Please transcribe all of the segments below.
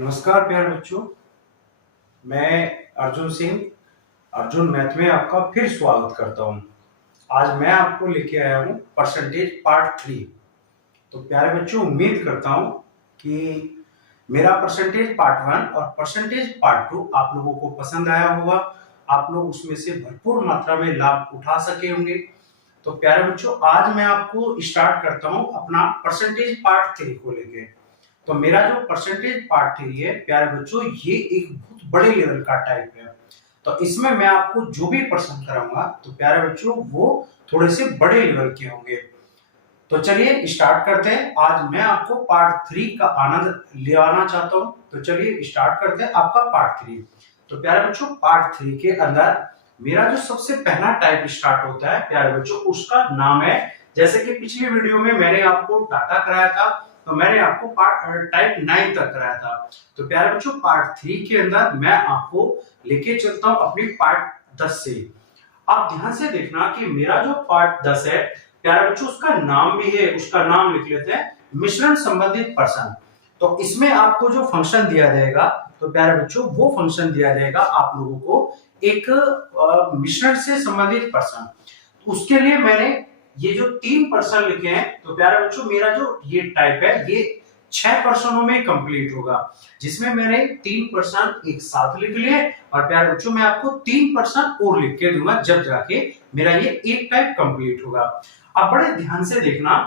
नमस्कार प्यारे बच्चों, मैं अर्जुन सिंह अर्जुन मैथ में आपका फिर स्वागत करता हूं। आज मैं आपको लेके आया हूं परसेंटेज पार्ट 3। तो प्यारे बच्चों, उम्मीद करता हूं कि मेरा परसेंटेज पार्ट 1 और परसेंटेज पार्ट 2 आप लोगों को पसंद आया होगा। आप लोग उसमें से भरपूर मात्रा में लाभ उठा सके होंगे। तो प्यारे बच्चों, आज मैं आपको स्टार्ट करता हूं अपना परसेंटेज पार्ट 3 को लेके। तो मेरा जो परसेंटेज पार्ट 3 है प्यारे बच्चों, ये एक बहुत बड़े लेवल का टाइप है। तो इसमें मैं आपको जो भी प्रश्न कराऊंगा तो प्यारे बच्चों वो थोड़े से बड़े लेवल के होंगे। तो चलिए स्टार्ट करते हैं। आज मैं आपको पार्ट 3 का आनंद लेवाना चाहता हूं। तो चलिए स्टार्ट करते हैं आपका पार्ट 3। तो प्यारे बच्चों, पार्ट 3 के अंदर मेरा जो सबसे पहला टाइप स्टार्ट होता है प्यारे बच्चों, उसका नाम है, जैसे कि पिछली वीडियो में मैंने आपको डाटा कराया था, तो मैंने आपको टाइप 9 तक कराया था। तो प्यारे बच्चों, पार्ट 3 के अंदर मैं आपको लेके चलता हूं अपनी पार्ट 10 से। आप ध्यान से देखना कि मेरा जो पार्ट 10 है प्यारे बच्चों, उसका नाम भी है, उसका नाम लिख लेते हैं मिश्रण संबंधित प्रश्न। तो इसमें आपको जो फंक्शन दिया जाएगा तो प्यारे बच्चों वो फंक्शन दिया जाएगा आप लोगों को एक मिश्रण से संबंधित प्रश्न। उसके लिए मैंने ये जो 3 प्रश्न लिखे हैं तो प्यारे बच्चों, मेरा जो ये टाइप है ये 6 प्रश्नों में कंप्लीट होगा, जिसमें मैंने 3 प्रश्न एक साथ लिख लिए। और प्यारे बच्चों, मैं आपको 3 प्रश्न और लिख के दूंगा जब जाके मेरा ये एक टाइप कंप्लीट होगा। अब बड़े ध्यान से देखना,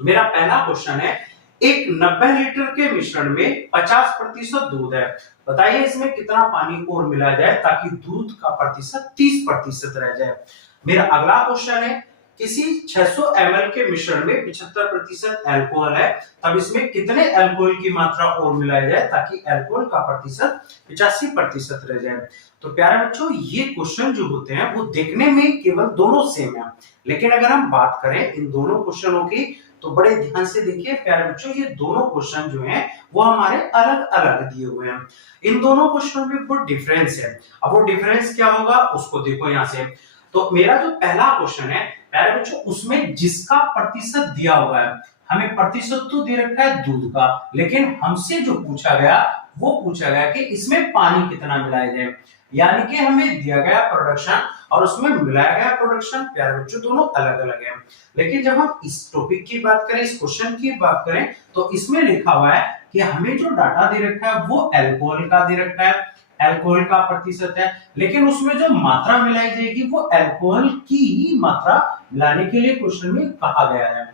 मेरा पहला क्वेश्चन है, एक 90 लीटर के मिश्रण में 50% दूध है, बताइए इसमें कितना पानी और मिलाया जाए ताकि दूध का प्रतिशत 30% रह जाए। मेरा अगला क्वेश्चन है, किसी 600 ml के मिश्रण में 75% अल्कोहल है, तब इसमें कितने अल्कोहल की मात्रा और मिलाया जाए ताकि अल्कोहल का प्रतिशत 85% रह जाए। तो प्यारे बच्चों, ये क्वेश्चन जो होते हैं वो देखने में केवल दोनों सेम है, लेकिन अगर हम बात करें इन दोनों क्वेश्चनों की तो बड़े ध्यान से देखिए प्यारे बच्चों, ये दोनों क्वेश्चन जो हैं वो हमारे अलग अलग दिए हुए हैं। इन दोनों क्वेश्चनों में बहुत डिफरेंस है। अब वो डिफरेंस क्या होगा उसको देखो यहाँ से। तो मेरा जो पहला क्वेश्चन है प्यारे बच्चों, उसमें जिसका प्रतिशत दिया हुआ है, हमें प्रतिशत तो दे रखा है दूध का, लेकिन हमसे जो पूछा गया वो पूछा गया कि इसमें पानी कितना मिलाया जाए। यानी कि हमें दिया गया प्रोडक्शन और उसमें मिलाया गया प्रोडक्शन प्यारे बच्चों दोनों अलग अलग है। लेकिन जब हम इस टॉपिक की बात करें, इस क्वेश्चन की बात करें, तो इसमें लिखा हुआ है कि हमें जो डाटा दे रखा है वो अल्कोहल का दे रखा है, अल्कोहल का प्रतिशत है, लेकिन उसमें जो मात्रा मिलाई जाएगी वो अल्कोहल की ही मात्रा मिलाने के लिए क्वेश्चन में कहा गया है।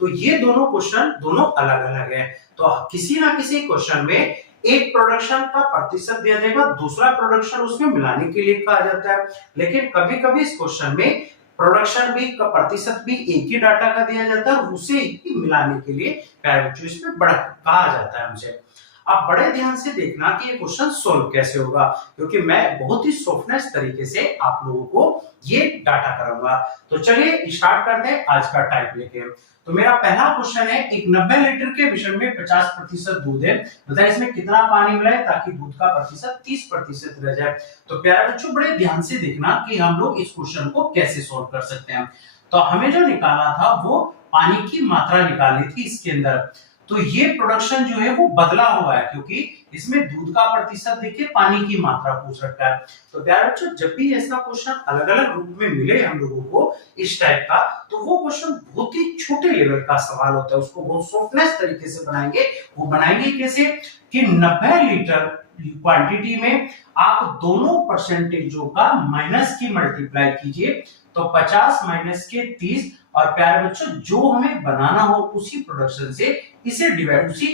तो ये दोनों क्वेश्चन दोनों अलग अलग है। तो किसी ना किसी क्वेश्चन में एक प्रोडक्शन का प्रतिशत दिया जाएगा, दूसरा प्रोडक्शन उसमें मिलाने के लिए कहा जाता है। लेकिन कभी कभी इस क्वेश्चन में प्रोडक्शन भी का प्रतिशत भी एक ही डाटा का दिया जाता है और उसे ही मिलाने के लिए प्यारे बच्चों इसमें बड़ा कहा जाता है हमसे। आप बड़े ध्यान से देखना कि ये क्वेश्चन सोल्व कैसे होगा, क्योंकि मैं बहुत ही सॉफ्टनेस तरीके से आप लोगों को ये डाटा कराऊंगा। तो चलिए स्टार्ट करते हैं आज का टाइप लेके। तो मेरा पहला क्वेश्चन है, एक 90 लीटर के मिश्रण में 50% दूध है, बताइए इसमें कितना पानी मिलाए ताकि दूध का प्रतिशत 30% रह जाए। तो प्यारे बच्चों, बड़े ध्यान से देखना कि हम लोग इस क्वेश्चन को कैसे सोल्व कर सकते हैं। तो हमें जो निकालना था वो पानी की मात्रा निकालनी थी इसके अंदर। तो ये प्रोडक्शन जो है वो बदला हुआ है, क्योंकि इसमें दूध का प्रतिशत देखिए पानी की मात्रा पूछ रखा है। तो प्यारे बच्चों, जब भी ऐसा क्वेश्चन अलग अलग रूप में मिले हम लोगों को इस टाइप का, तो वो क्वेश्चन बहुत ही छोटे लेवल का सवाल होता है, उसको बहुत सॉफ्टनेस तरीके से बनाएंगे। वो बनाएंगे कैसे कि 90 लीटर क्वांटिटी में आप दोनों परसेंटेजों का माइनस की मल्टीप्लाई कीजिए, तो 50 माइनस के 30, और प्यारे बच्चों जो हमें बनाना हो उसी प्रोडक्शन से इसे डिवाइड, उसी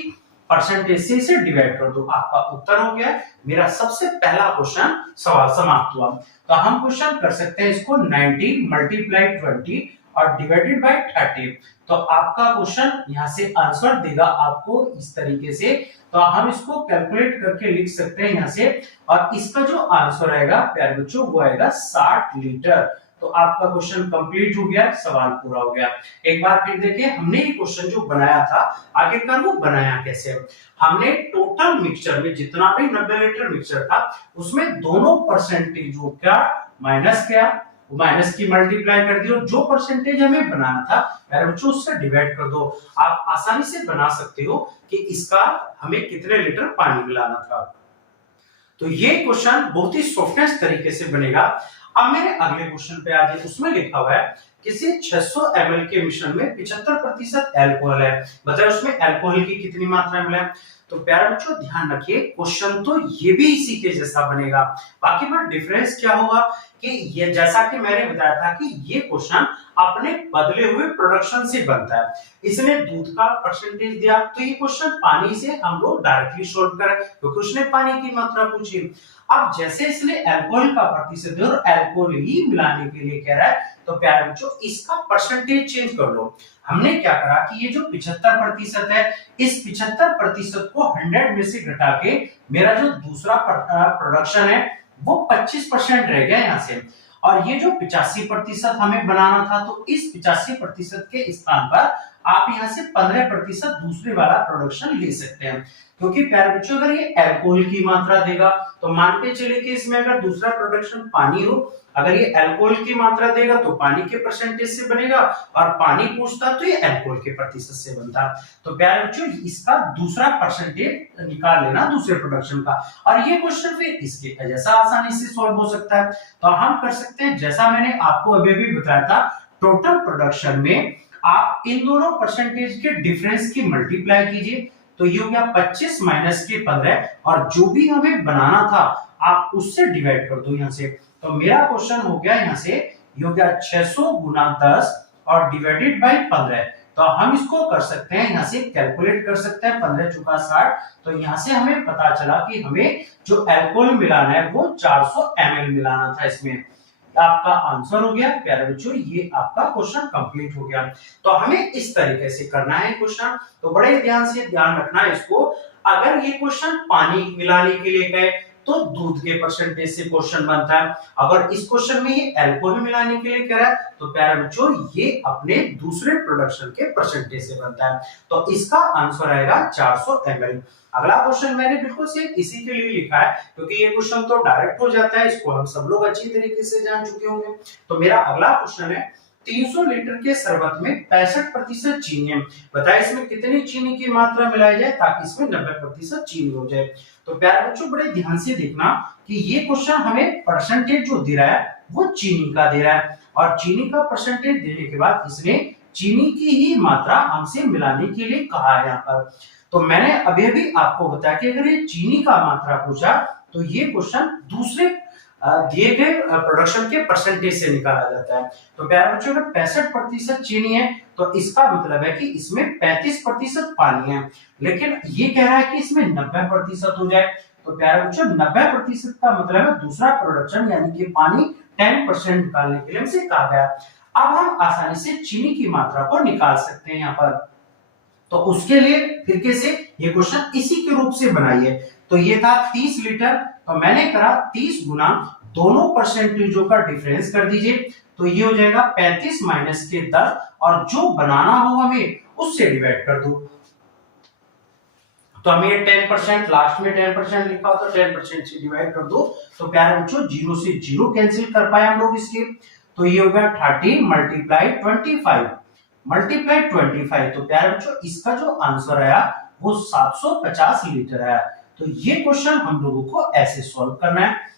परसेंटेज से इसे डिवाइड कर दो, आपका उत्तर हो गया। मेरा सबसे पहला क्वेश्चन सवाल समाप्त हुआ। तो हम क्वेश्चन कर सकते हैं इसको 90 मल्टीप्लाई 20 और डिवाइडेड बाय 30। तो आपका क्वेश्चन यहाँ से आंसर देगा आपको इस तरीके से। तो हम इसको कैलकुलेट करके लिख सकते हैं यहाँ से, और इसका जो आंसर आएगा प्यारे बच्चों वो आएगा 60 लीटर। तो आपका क्वेश्चन कंप्लीट हो गया, सवाल पूरा हो गया। एक बार फिर देखिए, हमने ये क्वेश्चन जो बनाया था आखिरकार वो बनाया कैसे। हमने टोटल मिक्सचर में जितना भी 90 लीटर मिक्सचर था उसमें दोनों परसेंटेजों का माइनस किया, माइनस की मल्टीप्लाई कर दी और जो परसेंटेज हमें बनाना था प्यारे बच्चों उससे डिवाइड कर दो। आप आसानी से बना सकते हो कि इसका हमें कितने लीटर पानी मिलाना था। तो ये क्वेश्चन बहुत ही सॉफ्टेस्ट तरीके से बनेगा। अब मेरे अगले क्वेश्चन पे आ जाए, उसमें लिखा हुआ है किसी 600 ml के मिश्रण में 75% अल्कोहल है, बताओ उसमें अल्कोहल की कितनी मात्रा मिला है। तो प्यारे बच्चों ध्यान रखिए क्वेश्चन तो ये भी इसी के जैसा बनेगा, बाकी पर डिफरेंस क्या होगा कि ये जैसा कि मैंने बताया था कि ये क्वेश्चन अपने बदले हुए प्रोडक्शन से बनता है। इसने दूध का परसेंटेज दिया तो ये क्वेश्चन पानी से हम लोग डायरेक्टली सॉल्व करें क्योंकि उसने पानी की मात्रा पूछी। अब जैसे इसने अल्कोहल का प्रतिशत और अल्कोहल ही मिलाने के लिए कह रहा है तो प्यारे बच्चों इसका परसेंटेज चेंज कर लो। हमने क्या करा कि ये जो 75% है इस 75% को 100 में से घटा के मेरा जो दूसरा प्रोडक्शन है वो 25% रह गया यहाँ से, और ये जो 85% हमें बनाना था तो इस 85% के स्थान पर आप यहाँ से 15% दूसरे वाला प्रोडक्शन ले सकते हैं। क्योंकि प्यारे बच्चों अगर ये अल्कोहल की मात्रा देगा तो मान के चलिए कि इसमें अगर दूसरा प्रोडक्शन पानी हो, अगर ये अल्कोहल की मात्रा देगा तो पानी के परसेंटेज से बनेगा और पानी पूछता तो ये अल्कोहल के प्रतिशत से बनता। तो प्यारे बच्चों इसका दूसरा परसेंटेज निकाल लेना दूसरे प्रोडक्शन का, और ये क्वेश्चन फिर इसके जैसा आसानी से सॉल्व हो सकता है। तो हम कर सकते हैं जैसा मैंने आपको अभी भी बताया था, टोटल प्रोडक्शन में आप इन दोनों परसेंटेज के डिफरेंस की मल्टीप्लाई कीजिए तो ये हो गया 25 माइनस के 15, और जो भी हमें बनाना था आप उससे डिवाइड कर दो यहाँ से। तो मेरा क्वेश्चन हो गया यहाँ से ये हो गया 600 गुना 10 और डिवाइडेड बाय 15। तो हम इसको कर सकते हैं यहाँ से कैलकुलेट कर सकते हैं 15 चौका 60। तो यहाँ से हमें पता चला कि हमें जो अल्कोहल मिलाना है वो 400 ml मिलाना था इसमें। आपका आंसर हो गया प्यारे बच्चों, ये आपका क्वेश्चन कंप्लीट हो गया। तो हमें इस तरीके से करना है क्वेश्चन, तो बड़े ध्यान से ध्यान रखना है इसको। अगर ये क्वेश्चन पानी मिलाने के लिए गए तो दूध के परसेंटेज से क्वेश्चन बनता है, अगर इस क्वेश्चन में ये अल्कोहल मिलाने के लिए कह रहा है तो प्यारे बच्चों ये अपने दूसरे प्रोडक्शन के परसेंटेज से बनता है। तो इसका आंसर आएगा 400 ml। अगला क्वेश्चन मैंने बिल्कुल सेम इसी के लिए लिखा है क्योंकि ये क्वेश्चन तो डायरेक्ट हो जाता है, इसको हम सब लोग अच्छी तरीके से जान चुके होंगे। तो मेरा अगला क्वेश्चन है 300 लीटर के शरबत में 65% चीनी है, बताइए इसमें कितनी चीनी की मात्रा मिलाई जाए ताकि इसमें 90% चीनी हो जाए। तो प्यारे बच्चों बड़े ध्यान से देखना कि ये क्वेश्चन हमें परसेंटेज जो दे रहा है वो चीनी का दे रहा है, और चीनी का परसेंटेज देने के बाद इसने चीनी की ही मात्रा हमसे मिलाने के लिए कहा है यहाँ पर। तो मैंने अभी भी आपको बताया कि अगर ये चीनी का मात्रा पूछा तो ये क्वेश्चन दूसरे दिए गए प्रोडक्शन के परसेंटेज से निकाला जाता है। तो प्यारे बच्चों अगर 65% चीनी है तो इसका मतलब है कि इसमें 35% पानी है, लेकिन ये कह रहा है कि इसमें 90% हो जाए। तो प्यारे बच्चों 90% का मतलब है दूसरा प्रोडक्शन यानी कि पानी 10% निकालने के लिए हमसे कहा गया। अब हम आसानी से चीनी की मात्रा को निकाल सकते हैं यहाँ पर। तो उसके लिए फिर कैसे ये क्वेश्चन इसी के रूप से बनाइए। तो ये था 30 लीटर, तो मैंने करा 30 गुना दोनों परसेंटेजों का डिफरेंस कर दीजिए तो ये हो जाएगा 35 माइनस के 10, और जो बनाना हो हमें उससे डिवाइड कर दो। तो हमें 10% लास्ट में 10% लिखा हो तो 10% से डिवाइड कर दो। तो प्यारे बच्चों 0 से 0 कैंसिल कर पाए हम लोग इसके, तो ये हो गया 30 मल्टीप्लाई 25 मल्टीप्लाई 25। तो प्यारे बच्चों इसका जो आंसर आया वो 750 लीटर है। तो ये क्वेश्चन हम लोगों को ऐसे सॉल्व करना है।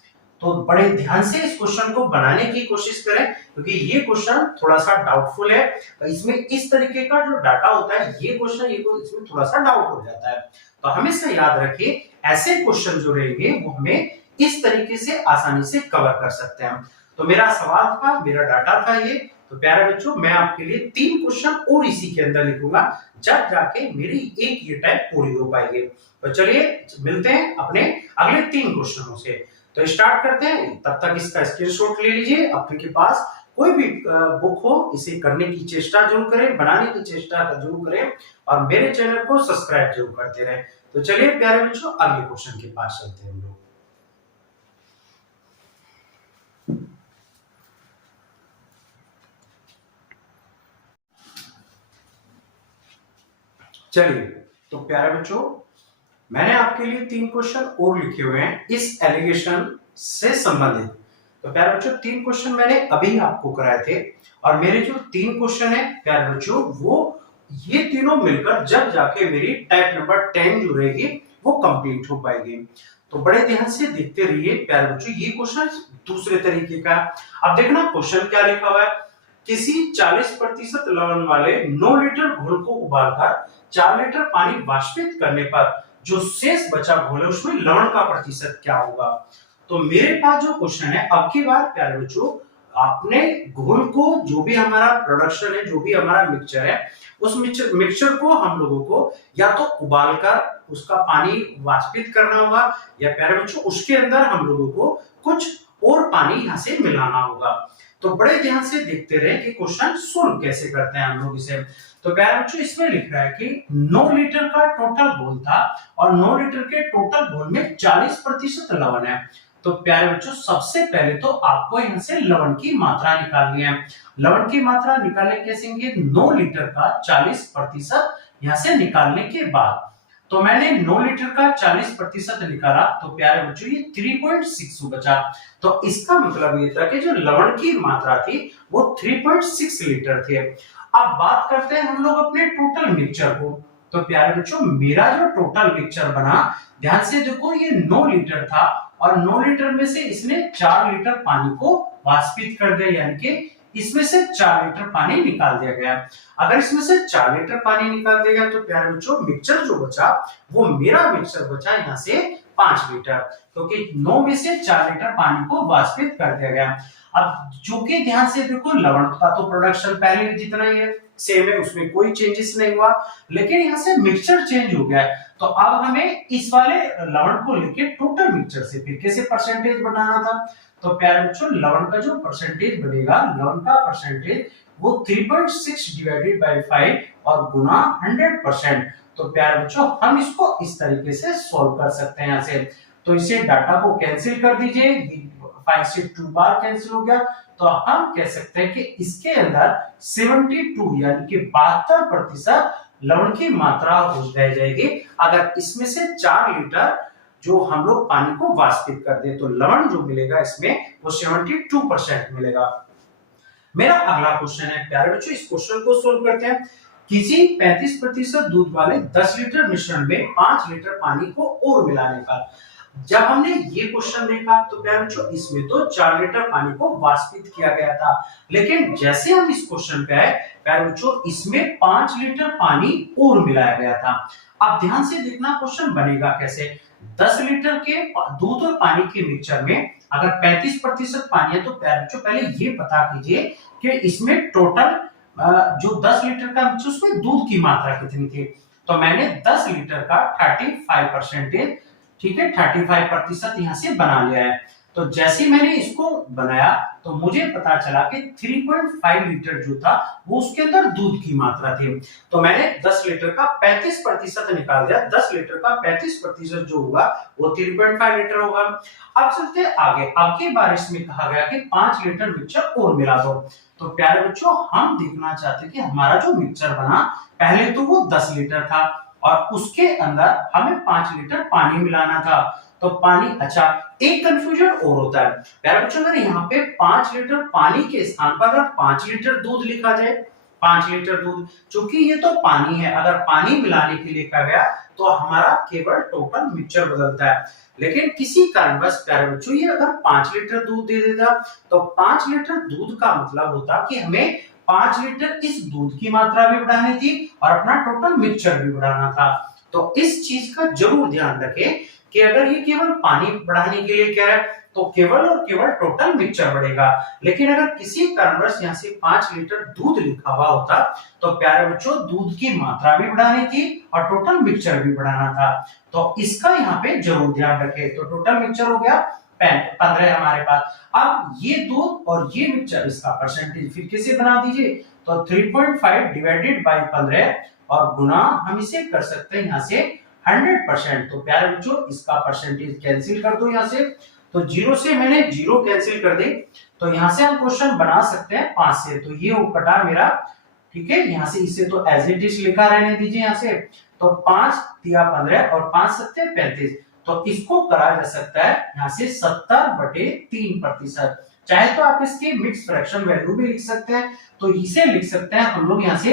तो बड़े ध्यान से इस क्वेश्चन को बनाने की कोशिश करें क्योंकि ये क्वेश्चन थोड़ा सा डाउटफुल है। तो इसमें इस तरीके का जो डाटा होता है ये क्वेश्चन इसमें थोड़ा सा डाउट हो जाता है। तो हमेशा याद रखिए ऐसे क्वेश्चन जो रहेंगे वो हमें इस तरीके से आसानी से कवर कर सकते हैं। तो मेरा सवाल था, मेरा डाटा था ये। तो प्यारे बच्चों मैं आपके लिए 3 क्वेश्चन और इसी के अंदर लिखूंगा जब जाके मेरी एक ये टाइप पूरी हो पाएगी। तो चलिए मिलते हैं अपने अगले 3 क्वेश्चनों से। तो स्टार्ट करते हैं, तब तक इसका स्क्रीनशॉट ले लीजिए। आपके पास कोई भी बुक हो इसे करने की चेष्टा जरूर करें, बनाने की चेष्टा जरूर करें, और मेरे चैनल को सब्सक्राइब जरूर करते रहें। तो चलिए प्यारे बच्चों अगले क्वेश्चन के पास चलते हैं हम लोग। चलिए तो प्यारे बच्चों मैंने आपके लिए 3 क्वेश्चन और लिखे हुए हैं इस एलिगेशन से संबंधित। तो प्यारे बच्चों 3 क्वेश्चन मैंने अभी आपको कराए थे और मेरे जो 3 क्वेश्चन है प्यारे बच्चों वो ये तीनों मिलकर जब जाके मेरी टाइप नंबर 10 जो रहेगी वो कंप्लीट हो पाएगी। तो बड़े ध्यान से देखते रहिए प्यारे बच्चों, ये क्वेश्चन दूसरे तरीके का। अब देखना क्वेश्चन क्या लिखा हुआ है। किसी 40% लवण वाले 9 लीटर घोल को उबालकर 4 लीटर पानी वाष्पित करने पर जो शेष बचा घोल है उसमें लवण का प्रतिशत क्या होगा। तो मेरे पास जो क्वेश्चन है, अब की बार प्यारे बच्चों आपने घोल को, जो भी हमारा प्रोडक्शन है, जो भी हमारा मिक्सचर है, उस मिक्सचर को हम लोगों को या तो उबालकर उसका पानी वाष्पित करना होगा या प्यारे बच्चों उसके अंदर हम लोगों को कुछ और पानी यहाँ से मिलाना होगा। तो बड़े ध्यान से देखते रहे कि क्वेश्चन सोल्व कैसे करते हैं हम लोग इसे। तो प्यारे बच्चों इसमें लिख रहा है कि 9 लीटर का टोटल घोल था और 9 लीटर के टोटल घोल में 40% लवण है। तो प्यारे बच्चों सबसे पहले तो आपको यहाँ से लवण की मात्रा निकालनी है। लवण की मात्रा निकालने कैसे, 9 लीटर का 40% यहाँ से निकालने के बाद तो मैंने 9 लीटर का 40% निकाला तो प्यारे बच्चों ये 3.6 बचा। तो इसका मतलब ये था कि जो लवण की मात्रा थी वो 3.6 लीटर थी। अब बात करते हैं हम लोग अपने टोटल मिक्सचर को। तो प्यारे बच्चों मेरा जो टोटल मिक्सचर बना, ध्यान से देखो ये 9 लीटर था और 9 लीटर में से इसने 4 लीटर पानी को वाष्पित कर दिया, यानी कि इसमें से 4 लीटर पानी निकाल दिया गया। अगर इसमें से 4 लीटर पानी निकाल दिया गया तो प्यारे बच्चों मिक्सचर जो बचा वो मेरा मिक्सचर बचा यहाँ से 5 लीटर, क्योंकि 9 में से 4 लीटर पानी को वाष्पित कर दिया गया। अब जो कि ध्यान से देखो लवण का तो प्रोडक्शन पहले जितना ही है, सेम है, उसमें कोई चेंजेस नहीं हुआ, लेकिन यहाँ से मिक्सचर चेंज हो गया है। तो अब हमें इस वाले लवण को लेके टोटल मिक्सचर से फिर कैसे परसेंटेज बनाना था। तो प्यारे बच्चों लवण का जो परसेंटेज बनेगा, लवण का परसेंटेज वो 3.6 डिवाइडेड बाय 5 और गुना 100%। तो प्यारे बच्चों हम इसको इस तरीके से सॉल्व कर सकते हैं। यहाँ से तो इसे डाटा को कैंसिल कर दीजिए, 5 से 2 बार कैंसिल हो गया, तो हम कह सकते हैं कि इसके अंदर 72 यानी कि 72% लवण की मात्रा रह जाएगी अगर इसमें से 4 लीटर जो हम लोग पानी को वाष्पित कर दे। तो लवण जो मिलेगा इसमें वो 72% मिलेगा। मेरा अगला क्वेश्चन है प्यारे बच्चों, इस क्वेश्चन को सोल्व करते हैं। किसी 35% दूध वाले 10 लीटर मिश्रण में 5 लीटर पानी को और मिलाने पर, जब हमने ये क्वेश्चन देखा तो प्यारे बच्चों इसमें तो 4 लीटर पानी को वाष्पित किया गया था, लेकिन जैसे हम इस क्वेश्चन पे आए प्यारे बच्चों इसमें 5 लीटर पानी और मिलाया गया था। अब ध्यान से देखना क्वेश्चन बनेगा कैसे। 10 लीटर के दूध और पानी के मिक्सचर में अगर 35% पानी है तो प्यारे बच्चों पहले ये पता कीजिए कि इसमें टोटल जो 10 लीटर का मिक्सचर उसमें दूध की मात्रा कितनी थी। तो मैंने 10 लीटर का 35%, ठीक है, 35% यहाँ से बना लिया है। तो जैसे मैंने इसको बनाया तो मुझे पता चला कि 3.5 लीटर जो था वो उसके अंदर दूध की मात्रा थी। तो मैंने 10 लीटर का 35% निकाल दिया। 10 लीटर का 35% जो होगा वो 3.5 लीटर होगा। अब चलते आगे। अब की बार इसमें कहा गया कि 5 लीटर मिक्सचर और मिला दो। तो प्यारे बच्चों हम देखना चाहते कि हमारा जो मिक्सचर बना पहले तो वो 10 लीटर था और उसके अंदर हमें 5 लीटर पानी मिलाना था। तो पानी, अच्छा एक कंफ्यूजन और होता है प्यारे बच्चों, अगर यहाँ पे 5 लीटर पानी के स्थान पर अगर 5 लीटर दूध लिखा जाए, 5 लीटर दूध, चूंकि ये तो पानी है, अगर पानी मिलाने के लिए कहा गया तो हमारा केवल टोटल मिक्सचर बदलता है। लेकिन किसी कारणवश प्यारे बच्चों ये अगर 5 लीटर दूध दे देता तो 5 लीटर दूध का मतलब होता कि हमें 5 लीटर इस दूध की मात्रा भी बढ़ानी थी और अपना टोटल मिक्सचर भी बढ़ाना था। तो इस चीज का जरूर ध्यान रखें कि अगर ये केवल पानी बढ़ाने के लिए कह रहा है तो केवल और केवल टोटल मिक्सचर बढ़ेगा। लेकिन अगर किसी कारणवश यहाँ से 5 लीटर दूध लिखा हुआ होता तो प्यारे बच्चों दूध की मात्रा भी बढ़ानी थी और टोटल मिक्सचर भी बढ़ाना था। तो इसका यहाँ पे जरूर ध्यान रखें। तो टोटल मिक्सचर हो गया 15 हमारे पास। अब ये दूध और ये मिक्सचर, इसका परसेंटेज फिर कैसे बना दीजिए। तो 3.5 डिवाइडेड बाय 15 और गुना हम इसे कर सकते हैं यहाँ से 100%। तो प्यारे बच्चों इसका परसेंटेज कैंसिल कर दो यहाँ से। तो 0 से मैंने 0 कैंसिल कर दी। तो यहाँ से हम क्वेश्चन बना सकते हैं 5 से। तो ये कटा मेरा, ठीक है, यहाँ से इसे तो एज इट इज लिखा रहने दीजिए यहाँ से। तो 5 दिया 15 और 5 सत्ते 35। तो इसको करा जा सकता है यहाँ से 70/3%। चाहे तो आप इसकी मिक्स फ्रैक्शन वैल्यू भी लिख सकते हैं, तो इसे लिख सकते हैं हम लोग यहाँ से,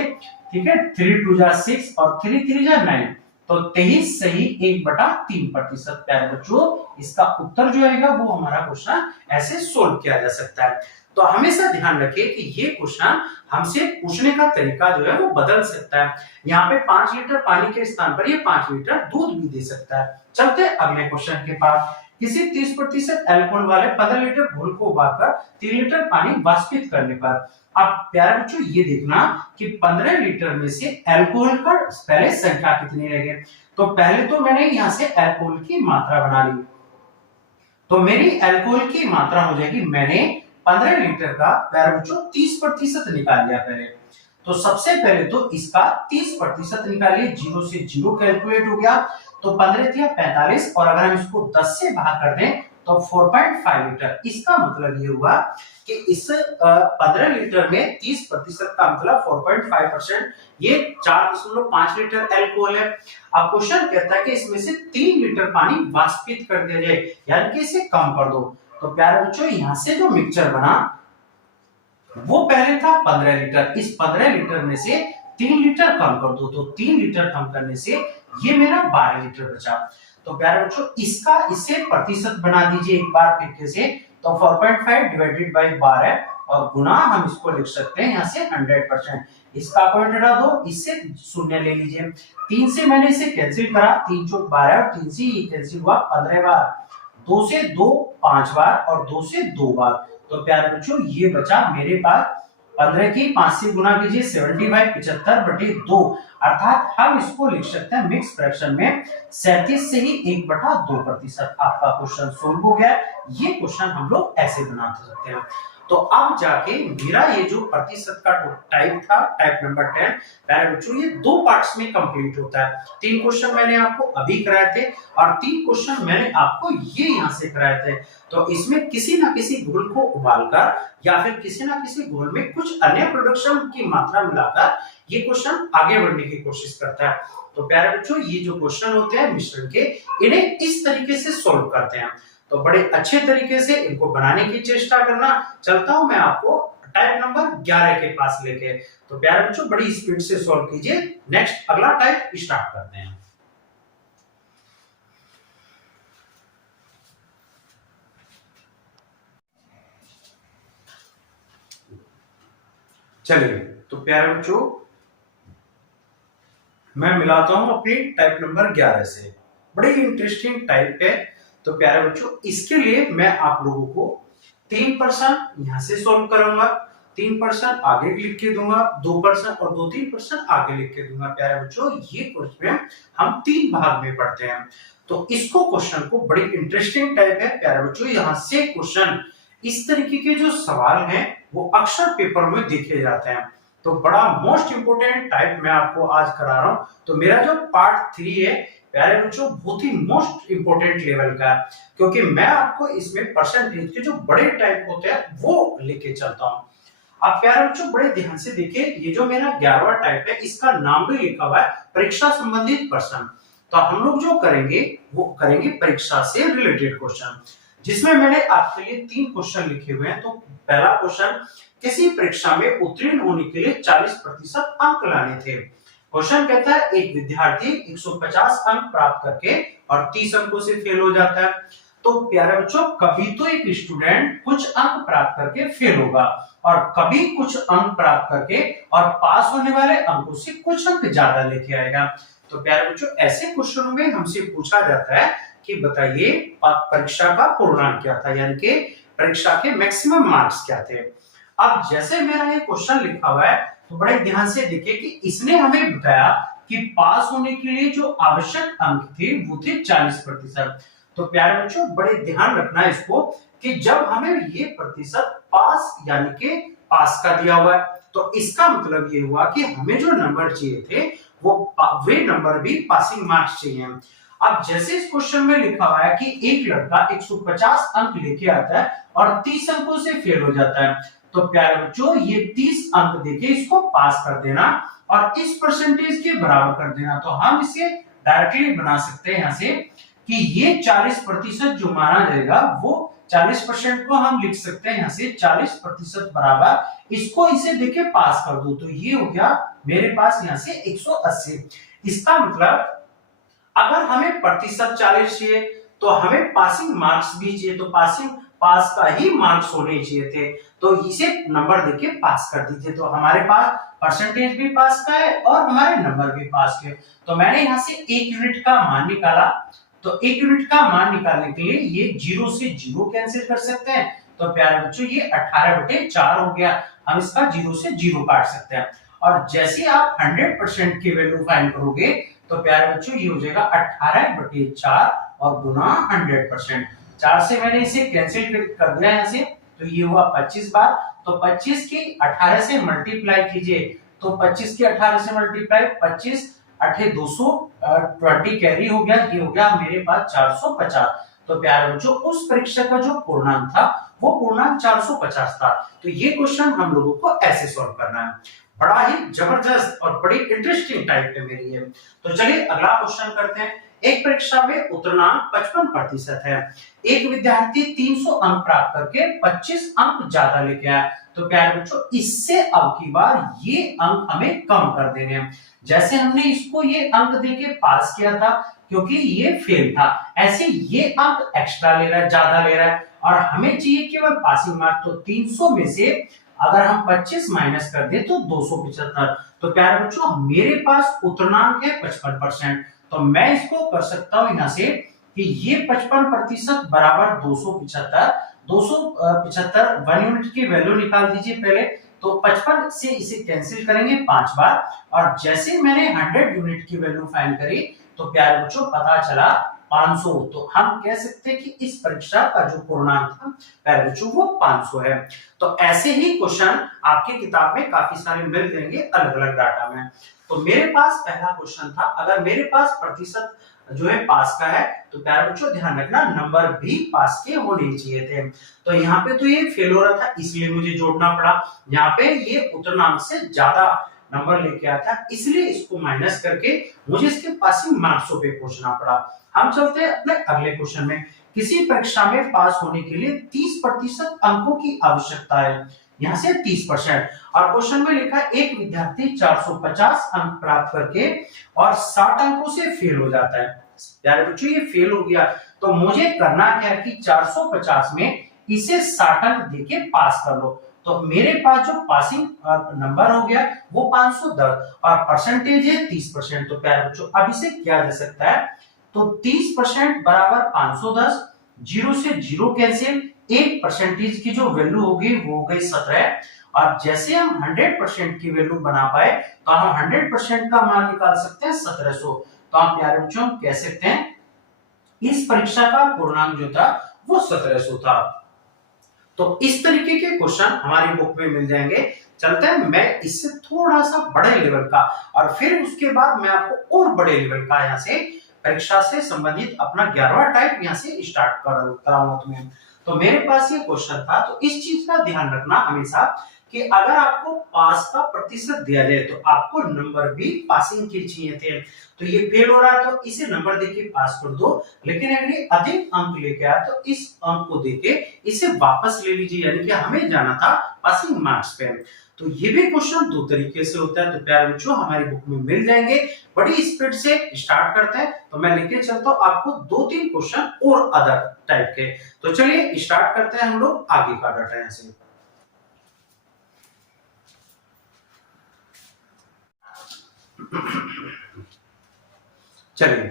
ठीक है, 3 2 जा 6 और 3 3 जा 9, तो 23 सही 1/3%। प्यारे बच्चों, इसका उत्तर जो आएगा वो हमारा क्वेश्चन ऐसे सोल्व किया जा सकता है। तो हमेशा ध्यान रखिए कि ये क्वेश्चन हमसे पूछने का तरीका जो है वो बदल सकता है। यहाँ पे 5 लीटर पानी के स्थान पर ये 5 लीटर दूध भी दे सकता है। चलते हैं अगले क्वेश्चन के पास। किसी 30% अल्कोहल वाले 15 लीटर घोल को उबालकर 3 लीटर पानी वाष्पित करने पर, अब प्यारे बच्चों ये देखना कि 15 लीटर में से अल्कोहल का पहले संख्या कितनी रहेगी। तो पहले तो मैंने यहाँ से अल्कोहल की मात्रा बना ली, तो मेरी अल्कोहल की मात्रा हो जाएगी, मैंने 15 लीटर का प्यारे बच्चों 30% निकाल लिया पहले। तो सबसे पहले तो इसका 30% निकालिए, 0 से 0 कैलकुलेट हो गया, तो 15 थी 45, और अगर हम इसको 10 से भाग कर दें तो 4.5 लीटर। इसका मतलब ये हुआ कि इस 15 लीटर में 30% का मतलब 4.5%, ये 4.5 लीटर अल्कोहल है। अब क्वेश्चन कहता है कि इसमें से 3 लीटर पानी वाष्पित कर दिया जाए, यानी कि इसे कम कर दो। तो प्यारे बच्चों, यहां से जो मिक्सचर बना वो पहले था 15 लीटर, इस 15 लीटर में से 3 लीटर कम कर दो, तो 3 लीटर कम करने से ये मेरा 12 लीटर बचा। तो प्यारे बच्चों, इसका इससे प्रतिशत बना दीजिए एक बार फिर से, तो 4.5 डिवाइडेड बाय 12 और गुना हम इसको लिख सकते हैं यहाँ से 100%। इसका पॉइंट हटा दो, इससे शून्य ले लीजिए, 3 से मैंने इसे कैंसिल करा, 3 चौक 12 और 3 से ये कैंसिल हुआ 15 बार, 2 से 2 5 बार और 2 से 2 बार। तो प्यारे बच्चों, ये बचा मेरे पास 15 की 5 से गुना कीजिए 75 75/2, अर्थात हम इसको लिख सकते हैं मिक्स फ्रैक्शन में 37 से ही 1/2%। आपका क्वेश्चन सोल्व हो गया। ये क्वेश्चन हम लोग ऐसे बना सकते हैं। तो अब जाके मेरा ये जो प्रतिशत का टाइप था, टाइप नंबर 10, प्यारे बच्चों, ये 2 पार्ट्स में कंप्लीट होता है। 3 क्वेश्चन मैंने आपको अभी कराए थे और 3 क्वेश्चन मैंने आपको ये यहाँ से कराए थे। तो इसमें किसी ना किसी घोल को उबालकर या फिर किसी ना किसी घोल में कुछ अन्य प्रोडक्शन की मात्रा मिलाकर ये क्वेश्चन आगे बढ़ने की कोशिश करता है। तो प्यारे बच्चों, ये जो क्वेश्चन होते हैं मिश्रण के, इन्हें इस तरीके से सोल्व करते हैं। तो बड़े अच्छे तरीके से इनको बनाने की चेष्टा करना। चलता हूं मैं आपको टाइप नंबर 11 के पास लेके। तो प्यारे बच्चों, बड़ी स्पीड से सॉल्व कीजिए। नेक्स्ट अगला टाइप स्टार्ट करते हैं। चलिए, तो प्यारे बच्चों, मैं मिलाता हूं अपनी टाइप नंबर 11 से। बड़ी इंटरेस्टिंग टाइप है। तो प्यारे बच्चों, इसके लिए मैं आप लोगों को 3% यहां से सॉल्व करूंगा, 3% आगे लिख के दूंगा, 2% और 2-3% आगे लिख के दूंगा। प्यारे बच्चों, ये क्वेश्चन हम 3 भाग में पढ़ते हैं। तो इसको क्वेश्चन को बड़ी इंटरेस्टिंग टाइप है प्यारे बच्चों। यहाँ से क्वेश्चन इस तरीके के जो सवाल हैं वो अक्सर पेपर में देखे जाते हैं। तो बड़ा मोस्ट इंपोर्टेंट टाइप मैं आपको आज करा रहा हूं। तो मेरा जो पार्ट 3 है प्यारे बच्चों, बहुत ही मोस्ट इंपोर्टेंट लेवल का, क्योंकि मैं आपको इसमें परसेंटेज के जो बड़े टाइप होते हैं वो लेके चलता हूं। आप प्यारे बच्चों बड़े ध्यान से देखिए, ये जो मेरा 11वां टाइप है, इसका नाम भी लिखा हुआ है परीक्षा संबंधित प्रश्न। तो हम लोग जो करेंगे वो करेंगे परीक्षा से रिलेटेड क्वेश्चन, जिसमें मैंने आपके लिए 3 क्वेश्चन लिखे हुए हैं। तो पहला क्वेश्चन, किसी परीक्षा में उत्तीर्ण होने के लिए 40% अंक लाने थे। क्वेश्चन कहता है एक विद्यार्थी 150 अंक प्राप्त करके और 30 अंकों से फेल हो जाता है। तो प्यारे बच्चों, कभी तो एक स्टूडेंट कुछ अंक प्राप्त करके फेल होगा और कभी कुछ अंक प्राप्त करके और पास होने वाले अंकों से कुछ अंक ज्यादा लेके आएगा। तो प्यारे बच्चों, ऐसे क्वेश्चनों में हमसे पूछा जाता है कि बताइए परीक्षा का पूर्णांक क्या था, यानी कि परीक्षा के मैक्सिमम मार्क्स क्या थे। अब जैसे मेरा ये क्वेश्चन लिखा हुआ है, तो बड़े ध्यान से देखिए कि इसने हमें बताया कि पास होने के लिए जो आवश्यक अंक थे वो थे 40%। तो प्यारे बच्चों, बड़े ध्यान रखना इसको कि जब हमें ये प्रतिशत पास यानी कि पास का दिया हुआ है, तो इसका मतलब ये हुआ कि हमें जो नंबर चाहिए थे वे नंबर भी पासिंग मार्क्स चाहिए। अब जैसे इस क्वेश्चन में लिखा हुआ है कि एक लड़का 150 अंक लेके आता है और 30 अंकों से फेल हो जाता है, तो प्यारे बच्चों, ये 30 अंक देके इसको पास कर देना और इस परसेंटेज के बराबर कर देना। तो हम इसे डायरेक्टली बना सकते हैं यहाँ से कि ये 40% जो माना जाएगा वो 40% को हम लिख सकते हैं यहाँ से 40% बराबर इसको इसे देके पास कर दो, तो ये हो गया मेरे पास यहाँ से 180। इसका मतलब अगर हमें प्रतिशत 40 चाहिए तो हमें पासिंग मार्क्स भी चाहिए, तो पास का ही मार्क्स होने चाहिए थे, तो इसे नंबर देके पास कर दीजिए। तो हमारे पास परसेंटेज भी पास का है और हमारे नंबर भी पास के। तो मैंने यहाँ से 1 यूनिट का मान निकाला, तो 1 यूनिट का मान निकालने के लिए ये 0 से 0 कैंसिल कर सकते हैं, तो प्यारे बच्चों ये 18/4 हो गया। हम इसका 0 से 0 काट सकते हैं, और जैसे आप 100% की वैल्यू फाइंड करोगे तो प्यारे बच्चों ये हो जाएगा 18/4 और गुना 100%। 4 से मैंने इसे कैंसिल कर दिया यहाँ से, तो ये हुआ 25 बार। तो 25 की 18 से मल्टीप्लाई कीजिए, तो 25 की 18 से मल्टीप्लाई 25 8 220 कैरी हो गया, ये हो गया मेरे पास 450। तो प्यारे बच्चों उस परीक्षा का जो पूर्णांक था वो पूर्णांक 450 था। तो ये क्वेश्चन हम लोगों को ऐसे सॉल्व करना है। बड़ा ही जबरदस्त और बड़ी इंटरेस्टिंग टाइप पे मेरी है। तो चलिए अगला क्वेश्चन करते हैं। एक परीक्षा में उत्तीर्णांक 55% है, एक विद्यार्थी 300 अंक प्राप्त करके 25 अंक ज्यादा लेके आया, तो प्यारे बच्चों इससे अब की बार ये अंक हमें कम कर देने हैं। जैसे हमने इसको ये अंक देके पास किया था क्योंकि ये फेल था, ऐसे ये अंक एक्स्ट्रा ले रहा है, ज्यादा ले रहा है, और हमें चाहिए केवल पासिंग मार्क। तो 300 में से अगर हम 25 माइनस कर दे तो 275। तो प्यारे बच्चों मेरे पास उत्तीर्णांक है 55%, तो मैं इसको कर सकता हूं यहां से कि ये 55% बराबर 275। 275 1 यूनिट की वैल्यू निकाल दीजिए पहले, तो 55 से इसे कैंसिल करेंगे 5 बार, और जैसे मैंने 100 यूनिट की वैल्यू फाइंड करी तो प्यारे बच्चों पता चला 500। तो हम कह सकते हैं कि इस परीक्षा का जो पूर्णांक था प्यारे बच्चों वो 500 है। तो ऐसे ही क्वेश्चन आपकी किताब में काफी सारे मिल जाएंगे अलग अलग डाटा में। तो मेरे पास पहला क्वेश्चन था, अगर मेरे पास प्रतिशत जो है पास का है तो प्यारे बच्चों ध्यान रखना नंबर भी पास के होने चाहिए थे। तो यहाँ पे तो ये फेल हो रहा था इसलिए मुझे जोड़ना पड़ा, यहाँ पे ये उत्तीर्णांक से ज्यादा नंबर लेके आया था इसलिए इसको माइनस करके मुझे इसके पासिंग मार्क्सों पे पूछना पड़ा। हम चलते हैं अपने अगले क्वेश्चन में। किसी परीक्षा में पास होने के लिए 30% अंकों की आवश्यकता है, यहाँ से 30%, और क्वेश्चन में लिखा है एक विद्यार्थी 450 अंक प्राप्त करके और 60 अंकों से फेल हो जाता है। यार बच्चों ये फेल हो गया, तो मुझे करना क्या है कि 450 में इसे 60 अंक देके पास कर लो। तो मेरे पास जो पासिंग नंबर हो गया वो 510 और परसेंटेज है 30%। तो प्यारे बच्चों अब इसे किया जा सकता है, तो 30% बराबर 510, 0 से 0 कैंसिल, 1% की जो वैल्यू होगी वो हो गई 17, और जैसे हम 100% की वैल्यू बना पाए तो हम 100% का मान निकाल सकते हैं 1700। तो आप प्यारे बच्चों कह सकते हैं इस परीक्षा का पूर्णांक जो था वो 1700 था। तो इस तरीके के क्वेश्चन हमारी बुक में मिल जाएंगे। चलते हैं मैं इससे थोड़ा सा बड़े लेवल का, और फिर उसके बाद मैं आपको और बड़े लेवल का यहाँ से परीक्षा से संबंधित अपना 11वां टाइप यहाँ से स्टार्ट कराऊंगा तुम्हें। तो मेरे पास ये क्वेश्चन था, तो इस चीज का ध्यान रखना हमेशा कि अगर आपको पास का प्रतिशत दिया जाए तो आपको नंबर भी पासिंग के चाहिए थे। तो ये फेल हो रहा है तो इसे नंबर देके पास कर दो, लेकिन अगर ये अधिक अंक लेके आया तो इस अंक को देके इसे वापस ले लीजिए, यानी कि हमें जाना था पासिंग मार्क्स पे। तो ये भी क्वेश्चन दो तरीके से होता है। तो प्यारे बच्चों हमारी बुक में मिल जाएंगे, बड़ी स्पीड से स्टार्ट करते हैं। तो मैं लेके चलता हूँ आपको 2-3 क्वेश्चन और अदर टाइप के। तो चलिए स्टार्ट करते हैं हम लोग आगे का डाटा यहाँ से। चलिए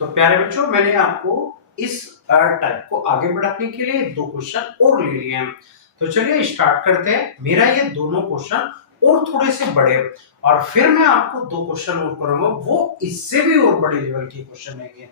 तो प्यारे बच्चों मैंने आपको इस टाइप को आगे बढ़ाने के लिए 2 क्वेश्चन और ले लिए हैं। तो चलिए स्टार्ट करते हैं। मेरा ये दोनों क्वेश्चन और थोड़े से बड़े, और फिर मैं आपको 2 क्वेश्चन और करूंगा वो इससे भी और बड़े लेवल के क्वेश्चन रहेंगे।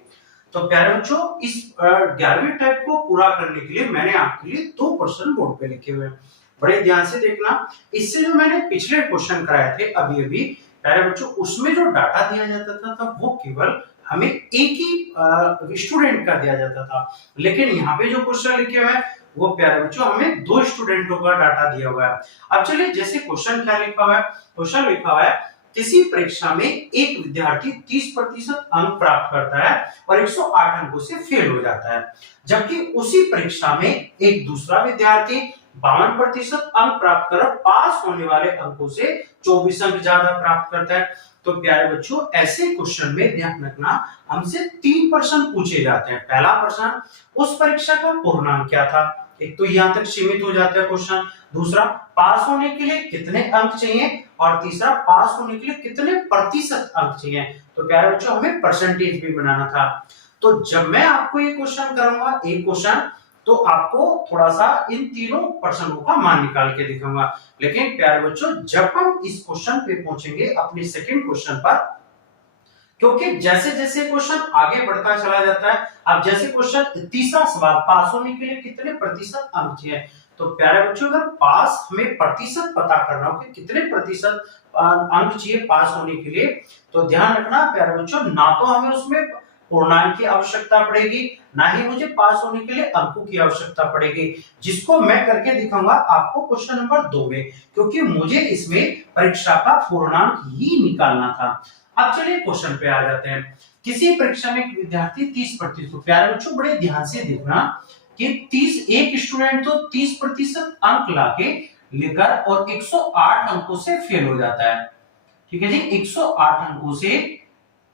तो प्यारे बच्चों इस 11वीं टाइप को पूरा करने के लिए मैंने आपके लिए 2 क्वेश्चन बोर्ड पे लिखे हुए हैं, बड़े ध्यान से देखना। इससे जो मैंने पिछले क्वेश्चन कराए थे अभी अभी प्यारे बच्चों उसमें जो डाटा दिया जाता था वो केवल हमें एक ही स्टूडेंट का दिया जाता था, लेकिन यहाँ पे जो क्वेश्चन लिखे हुए हैं वो प्यारे बच्चों हमें 2 स्टूडेंटों का डाटा दिया हुआ है। अब चलिए जैसे क्वेश्चन क्या लिखा हुआ है, क्वेश्चन लिखा हुआ है किसी परीक्षा में एक विद्यार्थी 30% अंक प्राप्त करता है और 108 अंकों से फेल हो जाता है, जबकि उसी परीक्षा में एक दूसरा विद्यार्थी 52% अंक प्राप्त कर पास होने वाले अंकों से 24 अंक ज्यादा प्राप्त करता है। तो प्यारे बच्चों, ऐसे क्वेश्चन में ध्यान रखना हमसे 3 प्रश्न पूछे जाते हैं। पहला प्रश्न, उस परीक्षा का पूर्णांक क्या था, एक तो यहां तक सीमित हो जाता है क्वेश्चन। दूसरा, पास होने के लिए कितने अंक चाहिए, और तीसरा, पास होने के लिए कितने प्रतिशत अंक चाहिए। तो प्यारे बच्चों, हमें परसेंटेज भी बनाना था। तो जब मैं आपको ये क्वेश्चन करूंगा, एक क्वेश्चन, तो आपको थोड़ा सा इन तीनों प्रश्नों का मान निकाल के दिखाऊंगा। लेकिन प्यारे बच्चों, जब हम इस क्वेश्चन पे पहुंचेंगे अपने सेकंड क्वेश्चन पर, क्योंकि जैसे जैसे क्वेश्चन आगे बढ़ता चला जाता है, अब जैसे क्वेश्चन तीसरा सवाल, पास होने के लिए कितने प्रतिशत अंक चाहिए, तो प्यारे बच्चों, अगर पास हमें प्रतिशत पता करना हो कि कितने प्रतिशत अंक चाहिए पास होने के लिए, तो ध्यान रखना प्यारे बच्चों, ना तो हमें उसमें पूर्णांक की आवश्यकता पड़ेगी, ना ही मुझे पास होने के लिए अंकों की आवश्यकता पड़ेगी, जिसको मैं करके दिखाऊंगा आपको क्वेश्चन नंबर 2 में, क्योंकि मुझे इसमें परीक्षा का पूर्णांक ही निकालना था। अब चलिए क्वेश्चन पे आ जाते हैं। किसी परीक्षा में एक विद्यार्थी 30%, प्यारे बच्चों बड़े ध्यान से देखना कि 30, एक स्टूडेंट तो 30% अंक लाके लेकर और 108 अंकों से फेल हो जाता है। ठीक है जी,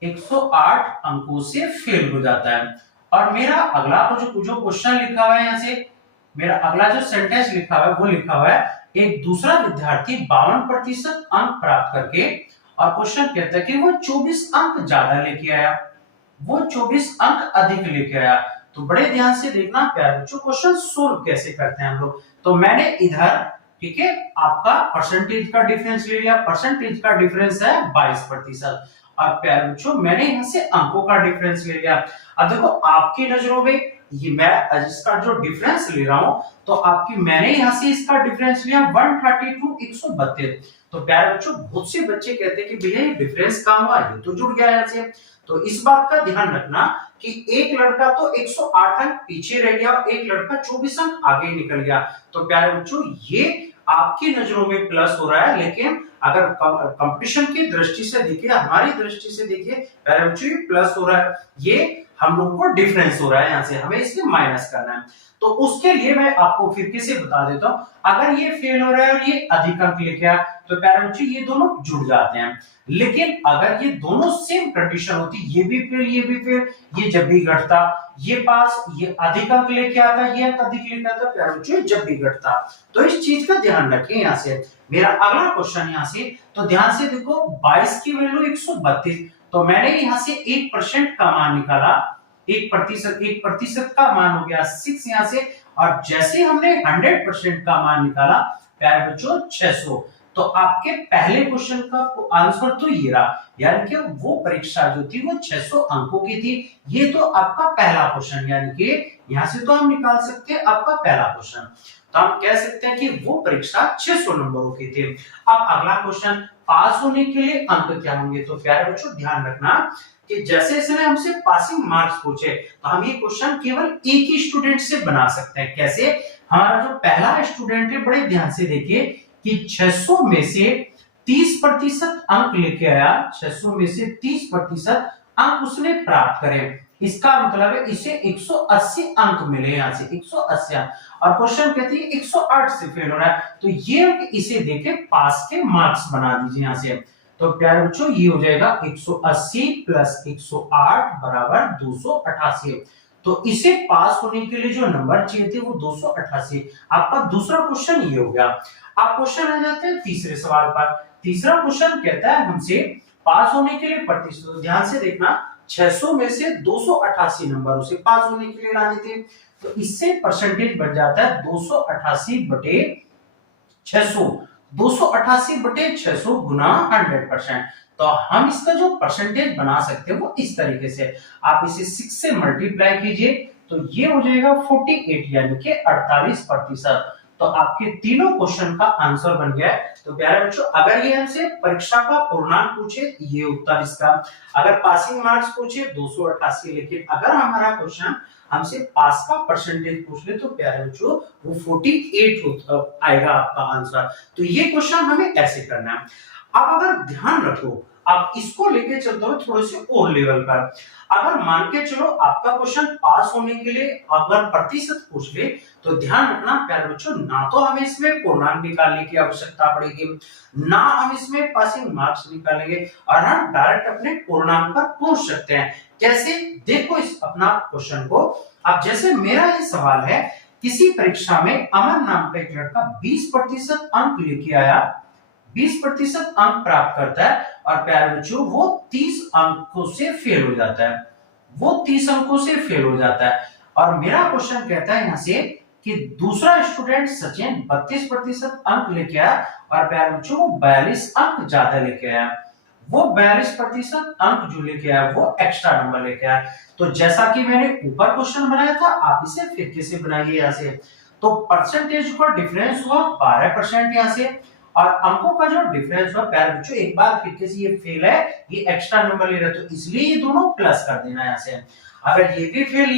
108 अंकों से फेल हो जाता है। और मेरा अगला जो क्वेश्चन लिखा हुआ है, यहाँ से मेरा अगला जो सेंटेंस लिखा हुआ है वो लिखा हुआ है, एक दूसरा विद्यार्थी 52% अंक प्राप्त करके, और क्वेश्चन कहता है कि वो 24 अंक ज्यादा लेके आया, वो 24 अंक अधिक लेके आया। तो बड़े ध्यान से देखना प्यारे बच्चों, क्वेश्चन सोल्व कैसे करते हैं हम लोग। तो मैंने इधर, ठीक है, आपका परसेंटेज का डिफरेंस ले लिया, परसेंटेज का डिफरेंस है 22%। और प्यारे बच्चों, मैंने यहाँ से अंकों का डिफरेंस ले लिया। अब देखो, आपकी नजरों में ये मैं इसका जो डिफरेंस ले रहा हूं, तो मैंने यहाँ से इसका डिफरेंस लिया 132 132। तो प्यारे बच्चों, बहुत से बच्चे कहते हैं कि भैया ये डिफरेंस कहां हुआ, ये तो जुड़ गया यहाँ से। तो इस बात का ध्यान रखना कि एक लड़का तो 108 अंक पीछे रह गया, एक लड़का 24 अंक आगे निकल गया। तो प्यारे बच्चों, ये आपकी नजरों में प्लस हो रहा है, लेकिन अगर कंपटीशन की दृष्टि से देखिए, हमारी दृष्टि से देखिए प्यारे बच्चों, ये प्लस हो रहा है, ये हम लोग को डिफरेंस हो रहा है, यहाँ से हमें इसमें माइनस करना है। तो उसके लिए मैं आपको फिर से बता देता हूं, अगर ये फेल हो रहा है और ये अधिक अंक लेके आया, तो प्यारे बच्चों ये दोनों जुड़ जाते हैं। लेकिन अगर ये दोनों सेम कंडीशन होती, ये भी फेल, ये भी फेल, ये जब भी घटता, ये पास, ये अधिक अंक लेके आता, ये अंक अधिक लेके आता, प्यारे बच्चों जब भी घटता। तो इस चीज का ध्यान रखें। यहाँ से मेरा अगला क्वेश्चन, यहाँ से तो ध्यान से देखो, 22 की वैल्यू 132, तो मैंने यहाँ से 1% का मान निकाला, 1% का मान हो गया 6 यहाँ से, और जैसे हमने 100% का मान निकाला प्यारे बच्चों 600। तो आपके पहले क्वेश्चन का आंसर तो ये रहा, यानी कि वो परीक्षा जो थी वो 600 अंकों की थी। ये तो आपका पहला क्वेश्चन, यानी कि यहां से तो हम निकाल सकते हैं आपका पहला क्वेश्चन, तो हम कह सकते हैं कि वो परीक्षा 600 नंबरों की थी। अब अगला क्वेश्चन, पास होने के लिए अंक क्या होंगे। तो प्यारे बच्चों ध्यान रखना कि जैसे इसने हमसे पासिंग मार्क्स पूछे, तो हम ये क्वेश्चन केवल एक ही स्टूडेंट से बना सकते हैं। कैसे, हमारा जो पहला स्टूडेंट है, बड़े ध्यान से देखिए कि 600 में से 30% अंक लेके आया, 600 में से 30% अंक उसने प्राप्त करे, इसका मतलब है इसे 180 अंक मिले, यहाँ से 180 अंक, और क्वेश्चन कहती है 108 से फेल हो रहा है, तो ये अंक इसे देके पास के मार्क्स बना दीजिए यहाँ से। तो प्यारे बच्चों, ये हो जाएगा 180 प्लस 108 बराबर 288। तो इसे पास होने के लिए जो नंबर चाहिए थे वो 288। आपका दूसरा क्वेश्चन ये हो गया। अब क्वेश्चन आ जाते हैं तीसरे सवाल पर। तीसरा क्वेश्चन कहता है हमसे पास होने के लिए प्रतिशत, तो ध्यान से देखना, 600 में से 288 नंबर उसे पास होने के लिए लाने थे, तो इससे परसेंटेज बन जाता है 288 बटे 600, 288 बटे 600 गुना 100%। तो हम इसका जो परसेंटेज बना सकते हैं वो इस तरीके से, आप इसे 6 से मल्टीप्लाई कीजिए, तो ये हो जाएगा 48, यानी कि 48%। तो आपके तीनों क्वेश्चन का आंसर बन गया है। तो प्यारे बच्चों, अगर ये हमसे परीक्षा का पूर्णांक पूछे, ये उत्तर इसका, अगर पासिंग मार्क्स पूछे 288, लेकिन अगर हमारा क्वेश्चन हमसे पास का परसेंटेज पूछ ले, तो प्यारे बच्चों वो 48 आएगा आपका आंसर। तो ये क्वेश्चन हमें ऐसे करना है। अब अगर ध्यान रखो, अब इसको लेके चलता हूं थोड़े से और लेवल पर। अगर मान के चलो आपका क्वेश्चन पास होने के लिए अगर प्रतिशत पूछ ले, तो ध्यान रखना प्यारे बच्चों, ना तो हमें इसमें पूर्णांक निकालने की आवश्यकता पड़ेगी, ना हम इसमें पासिंग मार्क्स निकालेंगे, और हम डायरेक्ट अपने पूर्णांक पर पहुंच सकते हैं। कैसे, देखो इस अपना क्वेश्चन को। अब जैसे मेरा ये सवाल है, किसी परीक्षा में अमन नाम का एक लड़का 20% अंक लेके आया, 20% अंक प्राप्त करता है, और प्यारे बच्चों वो 30 अंकों से फेल हो जाता है, वो 30 अंकों से फेल हो जाता है। और मेरा क्वेश्चन कहता है यहां से कि दूसरा स्टूडेंट सचिन 32% अंक लेके आया, और प्यारे बच्चों वो 42 अंक ज्यादा लेके आया, वो 42% अंक जो लेके आया वो एक्स्ट्रा नंबर लेके आया। तो जैसा कि मैंने ऊपर क्वेश्चन बनाया था, आप इसे फिर कैसे बनाइए यहां से। तो परसेंटेज का डिफरेंस हुआ 12% यहां से, और अंकों का जो डिफरेंस हुआ प्यारे बच्चों, एक बार फिर कैसे ये फेल है, ये एक्स्ट्रा नंबर ले रहा है, तो इसलिए ये दोनों प्लस कर देना यहां से। अगर ये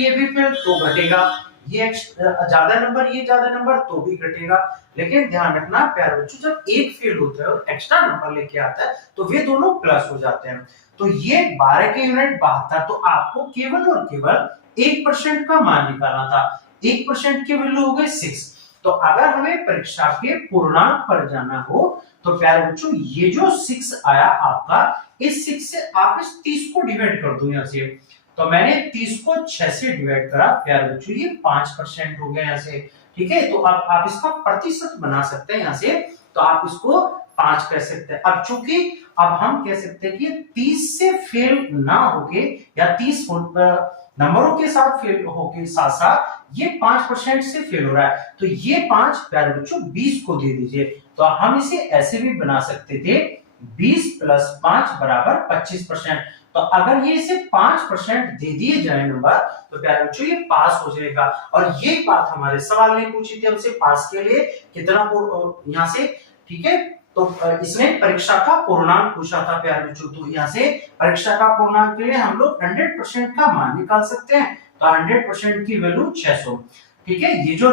भी फेल तो घटेगा, ये ज्यादा नंबर ये ज्यादा नंबर तो भी घटेगा। लेकिन ध्यान रखना प्यारे बच्चों, जब एक फेल होता है और एक्स्ट्रा नंबर लेके आता है तो वे दोनों प्लस हो जाते हैं। तो ये 12 के यूनिट 72, तो आपको केवल और केवल 1% का मान निकालना था, 1% की वैल्यू हो गई 6। तो अगर हमें परीक्षा के पूर्णांक पर जाना हो, तो प्यारे बच्चों ये जो 6 आया आपका, इस 6 से आप इस 30 को डिवाइड कर दो यहां से। तो मैंने 30 को 6 से डिवाइड करा, प्यारे बच्चों ये 5% हो गया यहां से। ठीक है, तो अब आप इसका प्रतिशत बना सकते हैं यहां से, तो आप इसको 5 कह सकते हैं। अब चूंकि अब हम कह सकते हैं कि 30 से फेल ना होके, या 30 नंबरों के साथ फेल होके साथ साथ ये 5% से फेल हो रहा है, तो ये 5 प्यारे बच्चों 20 को दे दीजिए। तो हम इसे ऐसे भी बना सकते थे, 20 + 5 = 25%। तो अगर ये इसे 5% दे दिए जाए नंबर, तो प्यारे बच्चों ये पास हो जाएगा। और ये बात हमारे सवाल ने पूछी थी हमसे, पास के लिए कितना यहां से। ठीक है, तो इसने परीक्षा का पूर्णांक पूछा था प्यारे बच्चों, तो यहाँ से परीक्षा का पूर्णांक के लिए हम लोग 100% का मान निकाल सकते हैं। तो 100% की वैल्यू 600। ठीक है, ये जो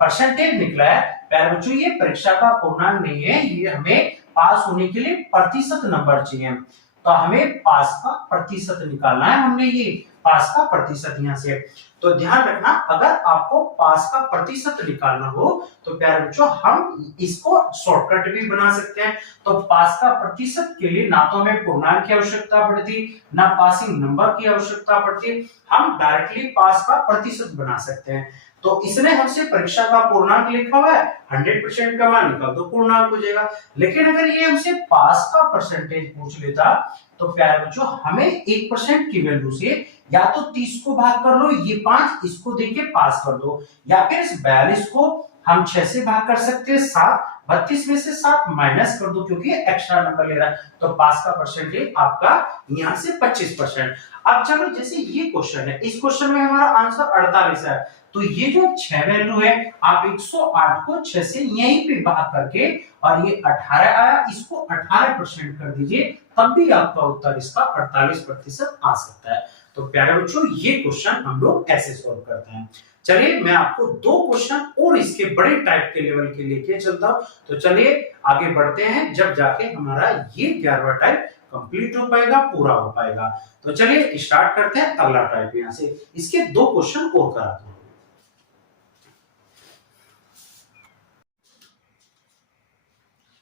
परसेंटेज निकला है प्यारे बच्चों, ये परीक्षा का पूर्णांक नहीं है, ये हमें पास होने के लिए प्रतिशत नंबर चाहिए। तो हमें पास का प्रतिशत निकालना है, हमने ये पास का प्रतिशत यहाँ से। तो ध्यान रखना, अगर आपको पास का प्रतिशत निकालना हो, तो प्यारे बच्चों हम इसको शॉर्टकट भी बना सकते हैं। तो पास का प्रतिशत के लिए ना तो हमें पूर्णांक की आवश्यकता पड़ती, ना पासिंग नंबर की आवश्यकता पड़ती, हम डायरेक्टली पास का प्रतिशत बना सकते हैं। तो इसने हमसे परीक्षा का पूर्णांक लिखा हुआ है, 100% का मान निकाल दो, पूर्णांक हो जाएगा। लेकिन अगर ये हमसे पास का परसेंटेज पूछ लेता, तो प्यारे बच्चों हमें 1% की वैल्यू से या तो 30 को भाग कर लो, ये 5 इसको देके पास कर दो, या फिर इस 42 को हम 6 से भाग कर सकते हैं 7, 32 में से 7 माइनस कर दो क्योंकि एक्स्ट्रा नंबर ले रहा है। तो पास का परसेंटेज आपका यहाँ से 25%। अब चलो जैसे ये क्वेश्चन है, इस क्वेश्चन में हमारा आंसर 48 है, तो ये जो 6 वैल्यू है, आप 108 को 6 से यहीं पे भाग करके, और ये 18 आया, इसको 18% कर दीजिए, तब भी आपका उत्तर इसका 48% आ सकता है। तो प्यारे बच्चों ये क्वेश्चन हम लोग ऐसे सॉल्व करते हैं। चलिए मैं आपको 2 क्वेश्चन और इसके बड़े टाइप के लेवल के लेके चलता हूं। तो चलिए आगे बढ़ते हैं, जब जाके हमारा ये 11वां टाइप कंप्लीट हो पाएगा, पूरा हो पाएगा। तो चलिए स्टार्ट करते हैं अगला टाइप। यहां से इसके 2 क्वेश्चन और कराते हैं।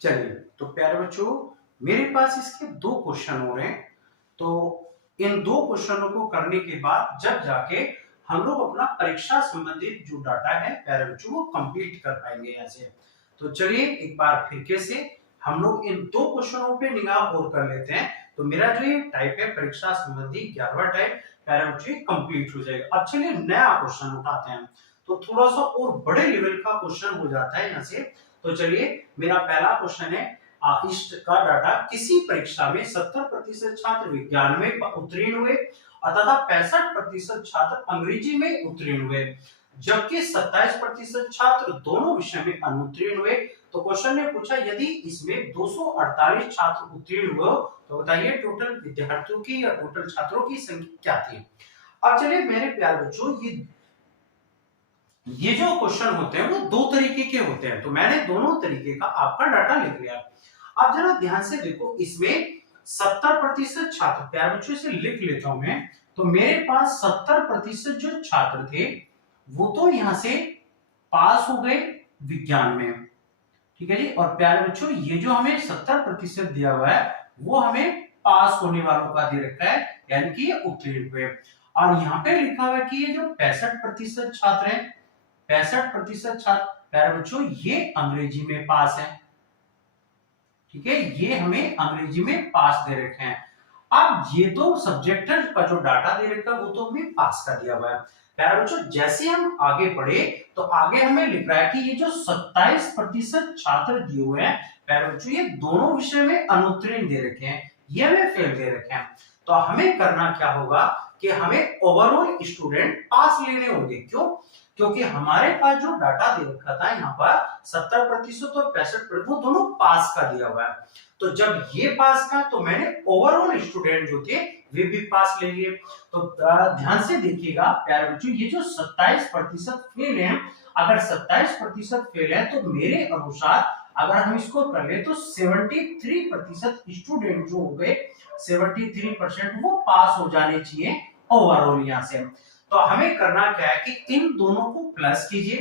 चलिए तो प्यारे बच्चों मेरे पास इसके 2 क्वेश्चन हो रहे हैं। तो इन 2 क्वेश्चनों को करने के बाद जब जाके हम लोग अपना परीक्षा संबंधित जो डाटा है प्यारे बच्चों वो कंप्लीट कर पाएंगे ऐसे। तो चलिए एक बार फिर कैसे हम लोग इन 2 क्वेश्चनों पे निगाह और कर लेते हैं। तो मेरा जो ये टाइप है परीक्षा संबंधी 11वां टाइप प्यारे बच्चों कंप्लीट हो जाएगा। अब चलिए नया क्वेश्चन उठाते हैं, तो थोड़ा सा और बड़े लेवल का क्वेश्चन हो जाता है यहाँ से। तो चलिए मेरा पहला क्वेश्चन है, इष्ट का डाटा, किसी परीक्षा में 70% छात्र विज्ञान में उत्तीर्ण हुए तथा 65% छात्र अंग्रेजी में उत्तीर्ण हुए, जबकि 27% छात्र दोनों विषय में अनुत्तीर्ण हुए। तो क्वेश्चन ने पूछा यदि इसमें 248 छात्र उत्तीर्ण हुए तो बताइए टोटल विद्यार्थियों की या टोटल छात्रों की संख्या क्या थी। अब चलिए मेरे प्यारे बच्चों ये जो क्वेश्चन होते हैं वो 2 तरीके के होते हैं, तो मैंने दोनों तरीके का आपका डाटा लिख लिया। अब जरा ध्यान से देखो, इसमें 70% छात्र, प्यारे बच्चों इसे लिख लेता हूं मैं, तो मेरे पास 70% जो छात्र थे वो तो यहां से पास हो गए विज्ञान में, ठीक है जी। और प्यारे बच्चों ये जो हमें 70% दिया हुआ है वो हमें पास होने वालों का दे रखा है, यानी कि ये उत्तीर्ण हुए। और यहाँ पे लिखा हुआ है कि ये जो 65% छात्र हैं, 65% छात्र प्यारे बच्चों ये अंग्रेजी में पास है, ठीक है, ये हमें अंग्रेजी में पास दे रखे हैं। अब ये तो सब्जेक्ट का जो डाटा दे रखा है वो तो हमें पास का दिया हुआ है। प्यारे बच्चों जैसे हम आगे बढ़े तो आगे हमें लिख रहा है कि ये जो 27% छात्र दिए हुए हैं प्यारे बच्चों, ये दोनों विषय में अनुत्तीर्ण दे रखे हैं, ये हमें फेल दे रखे हैं। तो हमें करना क्या होगा कि हमें ओवरऑल स्टूडेंट पास लेने होंगे। क्यों? क्योंकि हमारे पास जो डाटा दे रखा था यहाँ पर 70% और 65% वो दोनों पास का दिया हुआ है। तो जब ये पास का, तो मैंने ओवरऑल स्टूडेंट जो थे वे भी पास ले लिए। तो ध्यान से देखिएगा प्यारे बच्चों, ये जो 27% फेल है, अगर 27% फेल है तो मेरे अनुसार अगर हम इसको कर ले तो 73% स्टूडेंट जो हो गए, 73% वो पास हो जाने चाहिए ओवरऑल यहाँ से। तो हमें करना क्या है कि इन दोनों को प्लस कीजिए।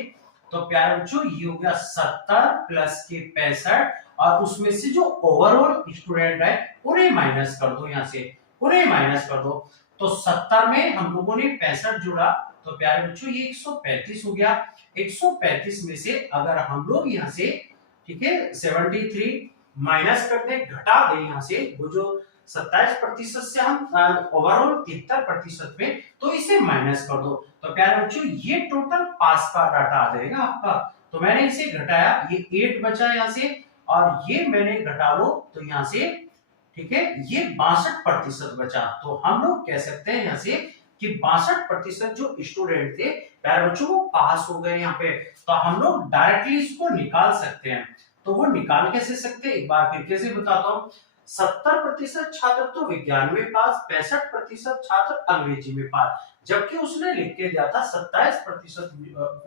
तो प्यारे बच्चों ये हो गया 70 प्लस के 65, और उसमें से जो ओवरऑल स्टूडेंट है उन्हें माइनस कर दो, यहाँ से उन्हें माइनस कर दो। तो 70 में हम लोगों ने 65 जोड़ा, तो प्यारे बच्चों ये 135 हो गया। 135 में से अगर हम लोग यहाँ से, ठीक है, 73 माइनस कर दे, घटा दे यहाँ से वो जो 27% से हम ओवरऑल 73% पे, तो इसे माइनस कर दो। तो प्यारे बच्चों ये टोटल पास का डाटा आ जाएगा आपका। तो मैंने इसे घटाया, ये 8 बचा यहाँ से, और ये मैंने घटा लो तो यहाँ से, ठीक है, ये 62% बचा। तो हम लोग कह सकते हैं यहाँ से कि 62% जो स्टूडेंट थे प्यारे बच्चों वो पास हो गए यहाँ पे। तो हम लोग डायरेक्टली इसको निकाल सकते हैं। तो वो निकाल कैसे सकते हैं, एक बार फिर कैसे बताता हूँ। 70% छात्र तो विज्ञान में पास, 65% छात्र अंग्रेजी में पास, जबकि उसने लिख के दिया था 27%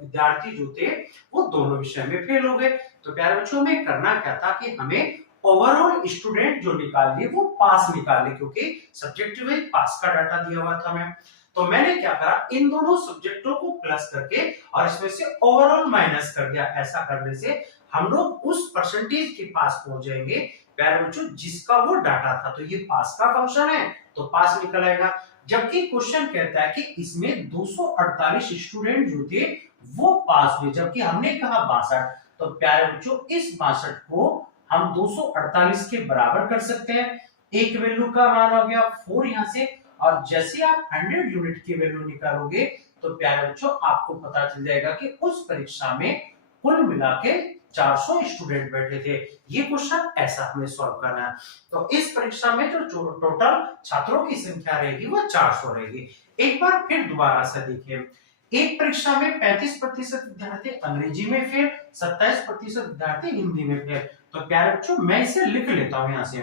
विद्यार्थी जो थे वो दोनों विषय में फेल हो गए। तो प्यारे बच्चों में करना क्या था कि हमें ओवरऑल स्टूडेंट जो निकाल लिए वो पास निकाल लिए, क्योंकि सब्जेक्टिव में पास का डाटा दिया हुआ था मैं। तो मैंने क्या करा, इन दोनों सब्जेक्टों को प्लस करके और इसमें से ओवरऑल माइनस कर दिया। ऐसा करने से हम लोग उस परसेंटेज के पास पहुंच जाएंगे प्यारे बच्चों जिसका वो डाटा था। तो ये पास का फंक्शन है तो पास निकल आएगा। जबकि क्वेश्चन कहता है कि इसमें 248 स्टूडेंट जो थे वो पास हुए, जबकि हमने कहा 62। तो प्यारे बच्चों इस 62 को हम 248 के बराबर कर सकते हैं। एक वैल्यू का मान हो गया 4 यहाँ से, और जैसे आप 100 यूनिट की वैल्यू निकालोगे तो प्यारे बच्चों आपको पता चल जाएगा कि उस परीक्षा में कुल मिला के 400 स्टूडेंट बैठे थे। ये क्वेश्चन ऐसा हमें सॉल्व करना है। तो इस परीक्षा में जो टोटल छात्रों की संख्या रहेगी वो 400 रहेगी। एक बार फिर दोबारा से देखिए, एक परीक्षा में 35% विद्यार्थी अंग्रेजी में फेल, 27% विद्यार्थी हिंदी में फेल। तो प्यारे बच्चों मैं इसे लिख लेता हूं यहाँ से।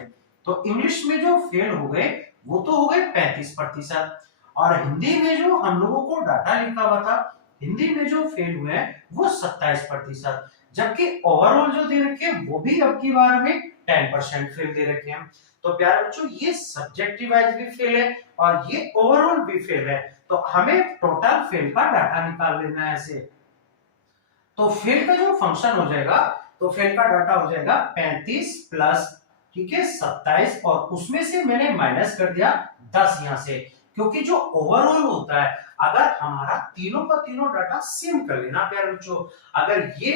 तो इंग्लिश में जो फेल हो गए वो तो हो गए 35%, और हिंदी में जो हम लोगों को डाटा लिखा हुआ था, हिंदी में जो फेल हुए हैं वो 27%, जबकि ओवरऑल जो दे रखे हैं वो भी अब की बार में 10% फेल दे रखे हैं। तो प्यारे बच्चों ये सब्जेक्टिव वाइज भी फेल है और ये ओवरऑल भी फेल है। तो हमें टोटल फेल का डाटा निकाल लेना है ऐसे। तो फेल का जो फंक्शन हो जाएगा, तो फेल का डाटा हो जाएगा 35 प्लस, ठीक है, 27, और उसमें से मैंने माइनस कर दिया 10 यहाँ से, क्योंकि जो ओवरऑल होता है अगर हमारा तीनों का तीनों डाटा सेम कर लेना प्यारे बच्चों। अगर ये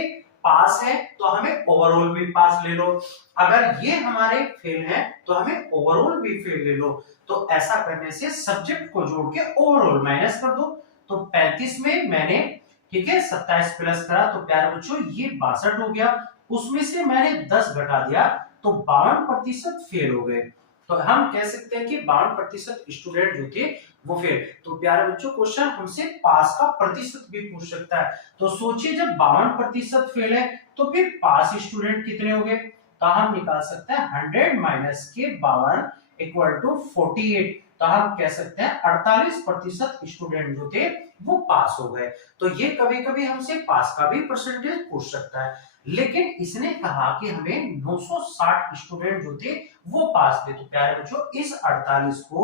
पास है तो हमें ओवरऑल भी पास ले लो, अगर ये हमारे फेल है तो हमें ओवरऑल भी फेल ले लो। तो ऐसा करने से सब्जेक्ट को जोड़ के ओवरऑल माइनस कर दो। तो 35 में मैंने, ठीक है, 27 प्लस करा तो प्यारे बच्चों ये 62 हो गया, उसमें से मैंने 10 घटा दिया तो 52% फेल हो गए। तो हम कह सकते हैं कि 52% स्टूडेंट जो थे वो फेल। तो प्यारे बच्चों क्वेश्चन हमसे पास का प्रतिशत भी पूछ सकता है। तो सोचिए जब 52% फेल है तो फिर पास स्टूडेंट कितने हो गए, तो हम निकाल सकते हैं 100 माइनस के 52 इक्वल टू 48। तो हम कह सकते हैं 48% स्टूडेंट जो थे वो पास हो गए। तो ये कभी कभी हमसे पास का भी परसेंटेज पूछ सकता है, लेकिन इसने कहा कि हमें 960 स्टूडेंट जो थे वो पास थे। तो प्यारे बच्चों इस 48 को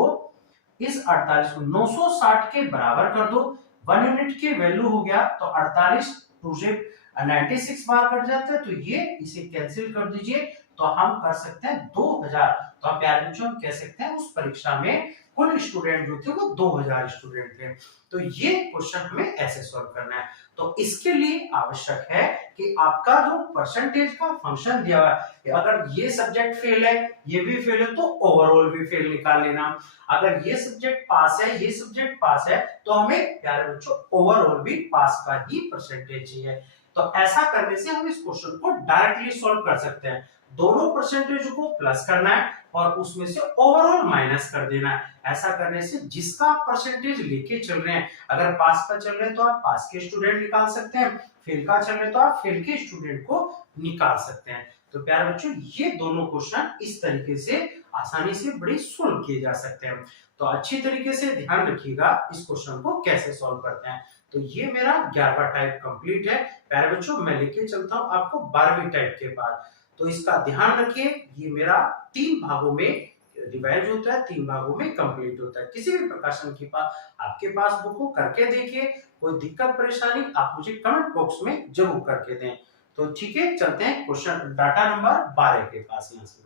960 के बराबर कर दो। 1 यूनिट की वैल्यू हो गया तो 48 टू से 96 बार कट जाता है, तो ये इसे कैंसिल कर दीजिए तो हम कर सकते हैं 2000। तो आप प्यारे बच्चों हम कह सकते हैं उस परीक्षा में कुल स्टूडेंट जो थे वो 2000 स्टूडेंट थे। तो ये क्वेश्चन हमें ऐसे सॉल्व करना है। तो इसके लिए आवश्यक है कि आपका जो परसेंटेज का फंक्शन दिया हुआ है, अगर ये सब्जेक्ट फेल है, ये भी फेल है, तो ओवरऑल भी फेल निकाल लेना। अगर ये सब्जेक्ट पास है, ये सब्जेक्ट पास है, तो हमें प्यारे बच्चों ओवरऑल भी पास का ही परसेंटेज चाहिए। तो ऐसा करने से हम इस क्वेश्चन को डायरेक्टली सॉल्व कर सकते हैं। दोनों परसेंटेज को प्लस करना है और उसमें से ओवरऑल माइनस कर देना है। ऐसा करने से जिसका आप परसेंटेज लेके चल रहे हैं, अगर पास का चल रहे हैं तो आप पास के स्टूडेंट निकाल सकते हैं, फेल का चल रहे हैं तो आप फेल के स्टूडेंट को निकाल सकते हैं। तो प्यारे बच्चों ये दोनों क्वेश्चन इस तरीके से आसानी से बड़े सोल्व किए जा सकते हैं। तो अच्छी तरीके से ध्यान रखिएगा इस क्वेश्चन को कैसे सॉल्व करते हैं। तो ये मेरा 11वां टाइप कंप्लीट है। प्यारे बच्चों मैं लेके चलता हूं आपको 12वीं टाइप के पास। तो इसका ध्यान रखिए, ये मेरा 3 भागों में डिवाइड होता है, 3 भागों में कंप्लीट होता है। किसी भी प्रकाशन के पास आपके पास बुक को करके देखिए, कोई दिक्कत परेशानी आप मुझे कमेंट बॉक्स में जरूर करके दें। तो ठीक है, चलते हैं क्वेश्चन डाटा नंबर 12 के पास। यहाँ से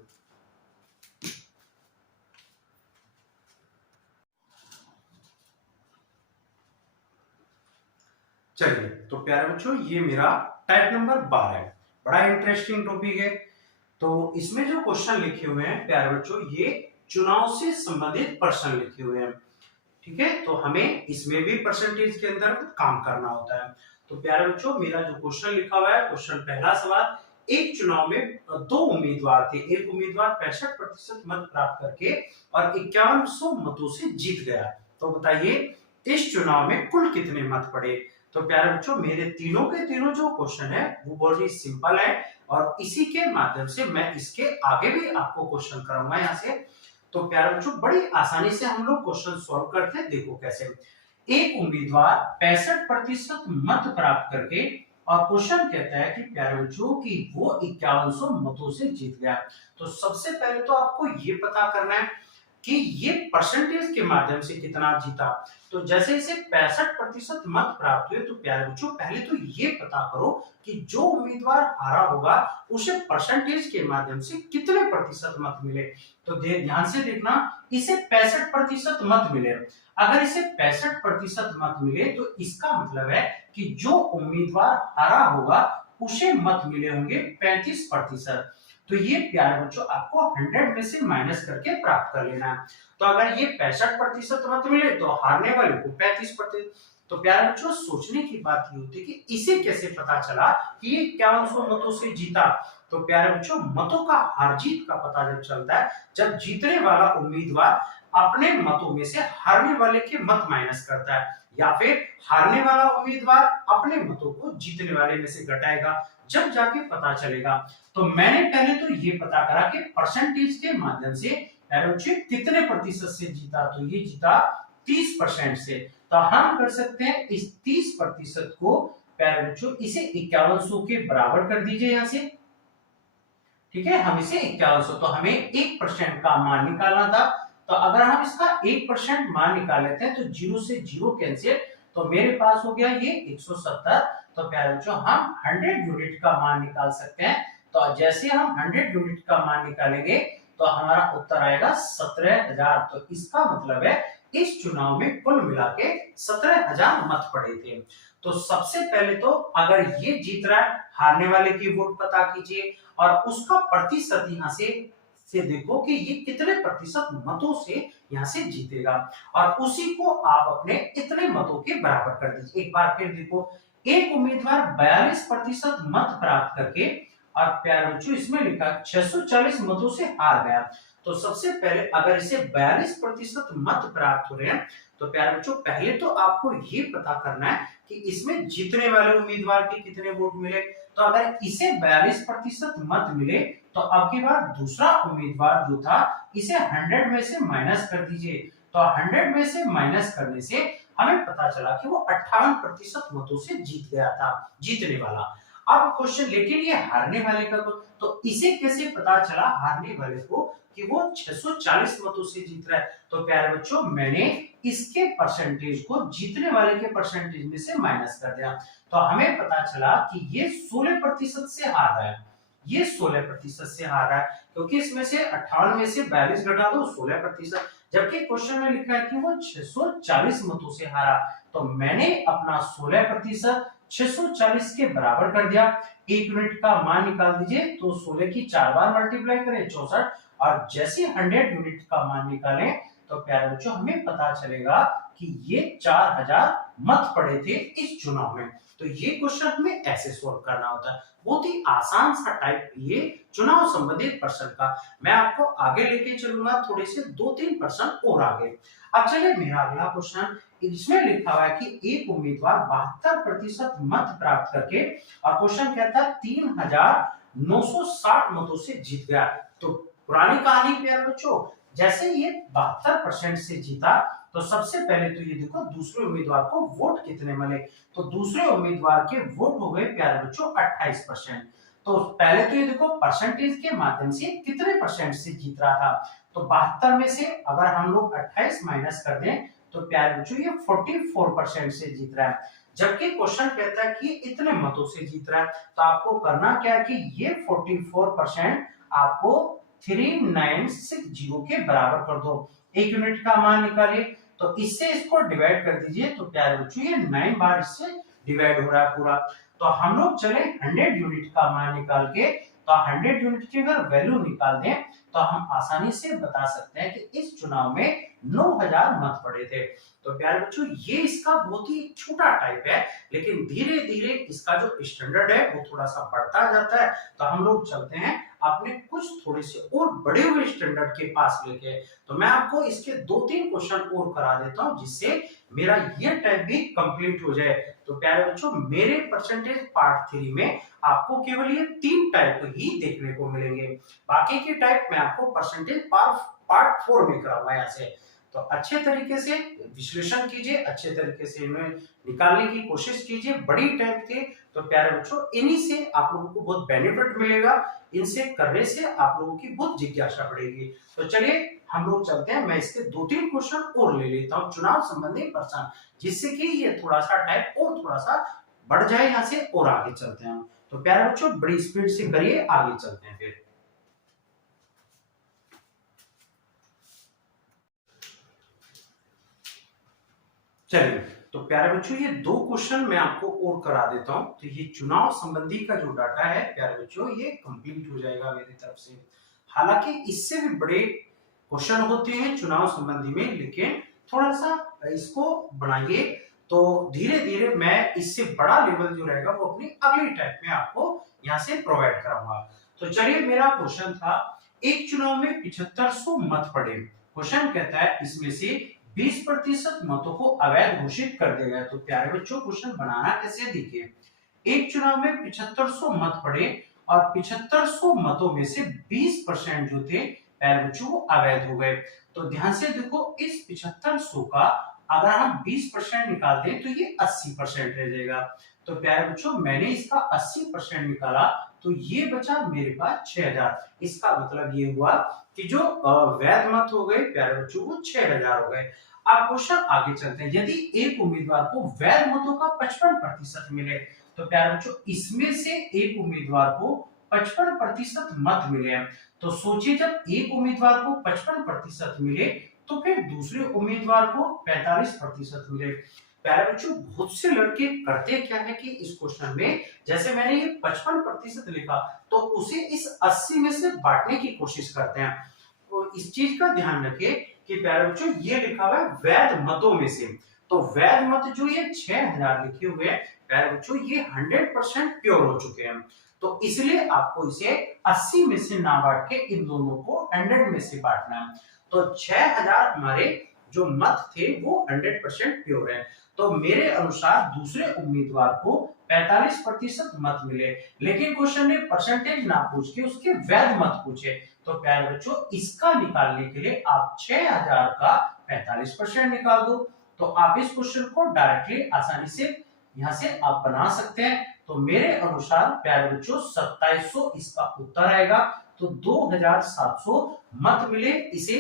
चलिए, तो प्यारे बच्चों ये मेरा टाइप नंबर 12 है। बड़ा इंटरेस्टिंग टॉपिक है। तो इसमें जो क्वेश्चन लिखे हुए हैं प्यारे बच्चों, ये चुनाव से संबंधित प्रश्न लिखे हुए हैं। ठीक है, तो हमें इसमें भी परसेंटेज के अंदर काम करना होता है। तो प्यारे बच्चों मेरा जो क्वेश्चन लिखा हुआ है, क्वेश्चन पहला सवाल, एक चुनाव में 2 उम्मीदवार थे। एक उम्मीदवार 65% मत प्राप्त करके और 5100 मतों से जीत गया। तो बताइए इस चुनाव में कुल कितने मत पड़े। तो प्यारे बच्चों मेरे तीनों के तीनों जो क्वेश्चन है वो बहुत ही सिंपल है और इसी के माध्यम से मैं इसके आगे भी आपको क्वेश्चन कराऊंगा यहाँ से। तो प्यारे बच्चों बड़ी आसानी से हम लोग क्वेश्चन सॉल्व करते हैं। देखो कैसे। एक उम्मीदवार 65% मत प्राप्त करके, और क्वेश्चन कहता है कि प्यारे बच्चों कि वो 5100 मतों से जीत गया। तो सबसे पहले तो आपको ये पता करना है कि ये परसेंटेज के माध्यम से कितना जीता। तो जैसे इसे 65% मत प्राप्त हुए, तो प्यारे बच्चों पहले तो ये पता करो कि जो उम्मीदवार हारा होगा उसे परसेंटेज के माध्यम से कितने प्रतिशत मत मिले। तो ध्यान से देखना, इसे 65% मत मिले। अगर इसे 65% मत मिले तो इसका मतलब है कि जो उम्मीदवार हारा होगा उसे मत मिले होंगे 35%। तो ये प्यारे बच्चों आपको 100 में से माइनस करके प्राप्त कर लेना है। तो अगर ये 65% मत मिले तो हारने वाले को 35%। तो प्यारे बच्चों सोचने की बात ये होती है कि इसे कैसे पता चला कि ये 5100 मतों से जीता। तो प्यारे बच्चों मतों का हार जीत का पता जब चलता है जब जीतने वाला उम्मीदवार अपने मतों में से हारने वाले के मत माइनस करता है, या फिर हारने वाला उम्मीदवार अपने मतों को जीतने वाले में से घटाएगा, जब जाके पता चलेगा। तो मैंने पहले तो ये पता करा कि परसेंटेज के माध्यम से कितने प्रतिशत से जीता। तो ये जीता 30% से। तो हम कर सकते हैं इस 30% को प्यारे बच्चों इसे 5100 के बराबर कर दीजिए यहाँ से। ठीक है, हम इसे 5100, तो हमें 1% का मान निकालना था। तो अगर हम इसका 1% मान निकाल लेते हैं तो 0 से 0 कैंसिल, तो मेरे पास हो गया ये 170। तो प्यारे बच्चों हम 100 यूनिट का मान निकाल सकते हैं। तो जैसे हम 100 यूनिट का मान निकालेंगे तो हमारा उत्तर आएगा 17000। तो इसका मतलब है इस चुनाव में कुल मिला के 17000 मत पड़े थे। तो सबसे पहले तो अगर ये जीत रहा है, हारने वाले की वोट पता कीजिए और उसका प्रतिशत यहाँ से देखो कि ये कितने प्रतिशत मतों से यहाँ से जीतेगा, और उसी को आप अपने इतने मतों के बराबर कर दीजिए। एक बार फिर देखो, एक उम्मीदवार 42% मत प्राप्त करके, और प्यारे बच्चों इसमें लिखा 640 मतों से हार गया। तो सबसे पहले अगर इसे 42% मत प्राप्त हो रहे हैं तो प्यारे बच्चों पहले तो आपको ये पता करना है कि इसमें जीतने वाले उम्मीदवार के कितने वोट मिले। तो अगर इसे 42% मत मिले तो अब की बार दूसरा उम्मीदवार जो था इसे 100 में से माइनस कर दीजिए। तो 100 में से माइनस करने से हमें पता चला कि वो 58% मतों से जीत गया था, जीतने वाला। अब क्वेश्चन, लेकिन ये हारने वाले का तो इसे कैसे पता चला हारने वाले को कि वो 640 मतों से जीत रहा है? तो प्यारे बच्चों, मैंने इसके परसेंटेज को जीतने वाले के परसेंटेज में से माइनस कर दिया, तो हमें पता चला कि ये 16% से हार रहा है। ये 16% से हार रहा है, क्योंकि इसमें से 58 में से 42 घटा दो 16%, जबकि क्वेश्चन में लिखा है कि वो 640 मतों से हारा। तो मैंने अपना 16% 640 के बराबर कर दिया। 1 यूनिट का मान निकाल दीजिए, तो 16 की 4 बार मल्टीप्लाई करें 64, और जैसे 100 यूनिट का मान निकालें तो प्यारे बच्चों हमें पता चलेगा कि ये 4000 मत पड़े थे इस चुनाव में। तो ये क्वेश्चन हमें ऐसे सोल्व करना होता है, बहुत ही आसान सा टाइप ये चुनाव संबंधित प्रश्न का। मैं आपको आगे लेके चलूंगा, थोड़े से 2-3 प्रश्न और आगे। अब चलिए मेरा अगला क्वेश्चन, इसमें लिखा हुआ है कि एक उम्मीदवार 72% मत प्राप्त करके, और क्वेश्चन कहता है 3960 मतों से जीत गया। तो पुरानी कहानी प्यारे बच्चों, जैसे ये 72% से जीता, तो सबसे पहले तो ये देखो दूसरे उम्मीदवार को वोट कितने मिले। तो दूसरे उम्मीदवार के वोट हो गए प्यारे बच्चों 28%। तो पहले तो ये देखो परसेंटेज के माध्यम से कितने परसेंट से जीत रहा था। तो 72 में से अगर हम लोग 28 माइनस कर दें तो प्यारे बच्चों ये 44% से जीत रहा है। जबकि क्वेश्चन कहता है कि इतने मतों से जीत रहा है, तो आपको करना क्या है कि ये 44% आपको 3960 के बराबर कर दो। 1 यूनिट का मान निकालिए, तो इससे इसको डिवाइड कर दीजिए, तो प्यारे बच्चों ये 9 बार इससे डिवाइड हो रहा है पूरा। तो हम लोग चले 100 यूनिट का मान निकाल के, तो 100 यूनिट की अगर वैल्यू निकाल दें तो हम आसानी से बता सकते हैं कि इस चुनाव में 9000 मत पड़े थे। तो प्यारे बच्चों ये इसका बहुत ही छोटा टाइप है, लेकिन धीरे धीरे इसका जो स्टैंडर्ड है वो थोड़ा सा बढ़ता जाता है। तो हम लोग चलते हैं अपने कुछ थोड़े से और बड़े हुए स्टैंडर्ड के पास लेके। तो मैं आपको इसके 2-3 क्वेश्चन और करा देता हूं, जिससे मेरा ये टाइप भी कंप्लीट हो जाए। तो प्यारे बच्चों, मेरे परसेंटेज पार्ट 3 में आपको केवल ये 3 टाइप ही देखने को मिलेंगे, बाकी की टाइप मैं आपको परसेंटेज पार्ट 4 में कराऊंगा। यहाँ से तो अच्छे तरीके से विश्लेषण कीजिए, अच्छे तरीके से इन्हें निकालने की कोशिश कीजिए। बड़ी टाइप के तो प्यारे बच्चों इन्हीं से आप लोगों को बहुत बेनिफिट मिलेगा, इनसे करने से आप लोगों की बहुत जिज्ञासा बढ़ेगी। तो चलिए हम लोग चलते हैं, मैं इसके 2-3 क्वेश्चन और ले लेता हूँ चुनाव संबंधी प्रश्न, जिससे कि ये थोड़ा सा टाइप और थोड़ा सा बढ़ जाए। यहाँ से और आगे चलते हैं। तो प्यारे बच्चों बड़ी स्पीड से करिए, आगे चलते हैं फिर। चलिए, तो प्यारे बच्चों ये 2 क्वेश्चन मैं आपको और करा देता हूं। तो ये चुनाव संबंधी का जो डाटा है प्यारे बच्चों ये कंप्लीट हो जाएगा मेरी तरफ से। हालांकि इससे भी बड़े क्वेश्चन होते हैं चुनाव संबंधी में, लेकिन थोड़ा सा इसको बढ़ाइए तो धीरे धीरे मैं इससे बड़ा लेवल जो रहेगा वो अपनी अगली टाइप में आपको यहाँ से प्रोवाइड कराऊंगा। तो चलिए मेरा क्वेश्चन था, एक चुनाव में 7500 मत पड़े। क्वेश्चन कहता है इसमें से 20% मतों को अवैध घोषित कर दिया गया। तो प्यारे बच्चों क्वेश्चन बनाना कैसे, देखिए एक चुनाव में 7500 मत पड़े और 7500 मतों में से 20% जो थे प्यारे बच्चों वो अवैध हो गए। तो ध्यान से देखो, इस 7500 का अगर हम 20% निकाल दें तो ये 80% रह जाएगा। तो प्यारे बच्चों मैंने इसका 80% निकाला, तो ये बचा मेरे पास 6000। इसका मतलब ये हुआ कि जो वैध मत हो गए प्यारे बच्चों वो 6000 हो गए। अब क्वेश्चन आगे चलते हैं, यदि एक उम्मीदवार को वैध मतों का 55% मिले, तो प्यारे बच्चों इसमें से एक उम्मीदवार को 55% मत मिले हैं। तो सोचिए जब एक उम्मीदवार को 55% मिले तो फिर दूसरे उम्मीदवार को 45% मिले। प्यारे बच्चों बहुत से लड़के करते क्या है कि इस क्वेश्चन में जैसे मैंने ये 55% लिखा तो उसे इस 80 में से बांटने की कोशिश करते हैं। तो इस चीज का ध्यान रखिए कि प्यारे बच्चों ये लिखा हुआ है वैध मतों में से, तो वैध मत जो ये 6000 लिखे हुए हैं प्यारे बच्चों ये 100% प्योर हो चुके हैं। तो इसलिए आपको इसे 80 में से ना बांट के इन दोनों को 100 में से बांटना है। तो 6000 हमारे जो मत थे वो 100% प्योर है। तो मेरे अनुसार दूसरे उम्मीदवार को 45% मत मिले, लेकिन क्वेश्चन ने परसेंटेज ना पूछ के उसके वैध मत पूछे। तो प्यारे बच्चों इसका निकालने के लिए आप 6000 का 45% निकाल दो। तो आप इस क्वेश्चन को डायरेक्टली आसानी से यहां से आप बना सकते हैं। तो मेरे अनुसार प्यारे बच्चों 2700 इसका उत्तर आएगा। तो 2700 मत मिले इसे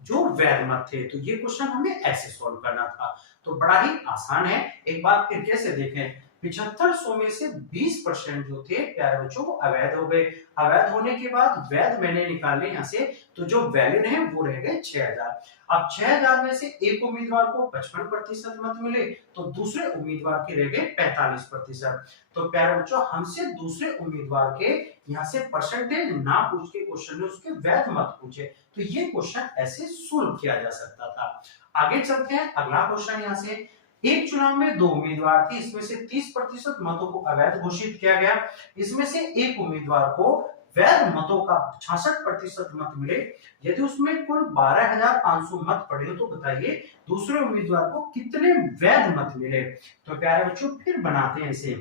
जो वैध मत थे। तो ये क्वेश्चन हमें ऐसे सॉल्व करना था। तो बड़ा ही आसान है। एक बात फिर कैसे देखें, 7500 में से 20% जो थे प्यारे बच्चों वो अवैध हो गए। अवैध होने के बाद वैध मैंने निकाले यहाँ से, तो जो वैलिड है वो रह गए 6000। अब 6000 में से एक उम्मीदवार को 55% मत मिले, तो दूसरे उम्मीदवार के रह गए 45%। तो प्यारे बच्चों हमसे दूसरे उम्मीदवार के यहाँ से परसेंटेज ना पूछ के क्वेश्चन में उसके वैध मत पूछे। तो ये क्वेश्चन ऐसे सोल्व किया जा सकता था। आगे चलते हैं, अगला क्वेश्चन यहाँ से, एक चुनाव में 2 उम्मीदवार थे, इसमें से 30% मतों को अवैध घोषित किया गया। इसमें से एक उम्मीदवार को वैध मतों का 66% मत मिले। यदि उसमें कुल 12500 मत पड़े हो तो बताइए दूसरे उम्मीदवार को कितने वैध मत मिले। तो प्यारे बच्चों फिर बनाते हैं इसे।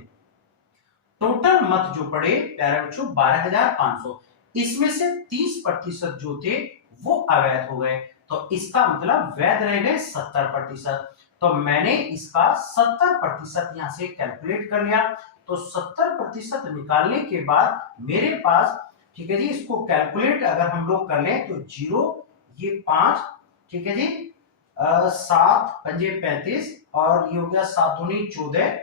टोटल मत जो पड़े प्यारे बच्चों 12500, इसमें से 30% जो थे वो अवैध हो गए। तो इसका मतलब वैध रह गए 70%। तो मैंने इसका 70% यहां से कैलकुलेट कर लिया। तो 70% निकालने के बाद मेरे पास, ठीक है जी, इसको कैलकुलेट अगर हम लोग कर लें तो 0 ये 5, ठीक है जी, 7 पंजे 35 और ये हो गया 7 दूनी 14,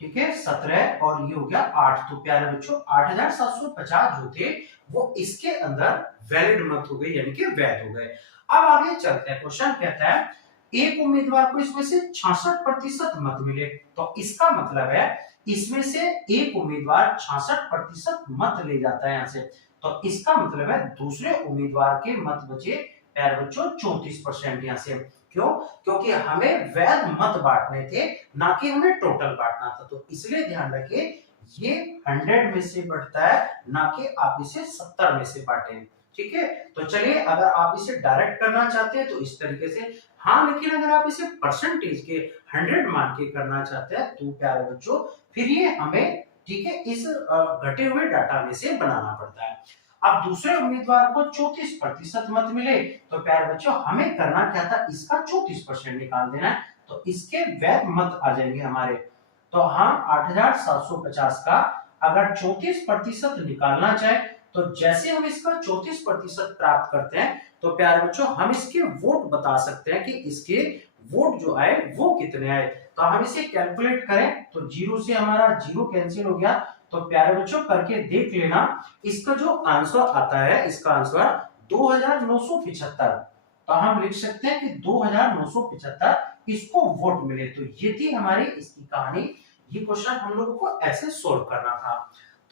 ठीक है 17 और ये हो गया 8। तो प्यारे बच्चों 8750 जो थे वो इसके अंदर वैलिड मत हो गए, यानी कि वैध हो गए। अब आगे चलते हैं, क्वेश्चन कहता है एक उम्मीदवार को इसमें से 66% मत मिले। तो इसका मतलब है इसमें से एक उम्मीदवार 66% मत ले जाता है यहां से। तो इसका मतलब है दूसरे उम्मीदवार के मत बचे प्यारे बच्चों 34% यहां से। क्यों? क्योंकि हमें वैध मत बांटने थे, ना कि हमें टोटल बांटना था। तो इसलिए ध्यान रखिए ये 100 में से बढ़ता है, ना कि आप इसे 70 में से बांटे। ठीक है, तो चलिए अगर आप इसे डायरेक्ट करना चाहते हैं तो इस तरीके से, हाँ लेकिन अगर आप इसे परसेंटेज के 100 मान के करना चाहते हैं तो प्यारे बच्चों फिर ये हमें, ठीक है, इस घटे हुए डाटा में से बनाना पड़ता है। अब दूसरे उम्मीदवार को 34% मत मिले, तो प्यारे बच्चों हमें करना क्या था, इसका 34% निकाल देना है। तो इसके वैध मत आ जाएंगे हमारे। तो हम 8750 का अगर 34% निकालना चाहे तो जैसे हम इसका 34% प्राप्त करते हैं तो प्यारे बच्चों हम इसके वोट बता सकते हैं कि इसके वोट जो आए वो कितने आए। तो हम इसे कैलकुलेट करें तो 0 से हमारा 0 कैंसिल हो गया। तो प्यारे बच्चों करके देख लेना, इसका जो आंसर आता है, इसका आंसर 2975। तो हम लिख सकते हैं कि 2975 इसको वोट मिले। तो ये थी हमारी इसकी कहानी। ये क्वेश्चन हम लोगों को ऐसे सोल्व करना था।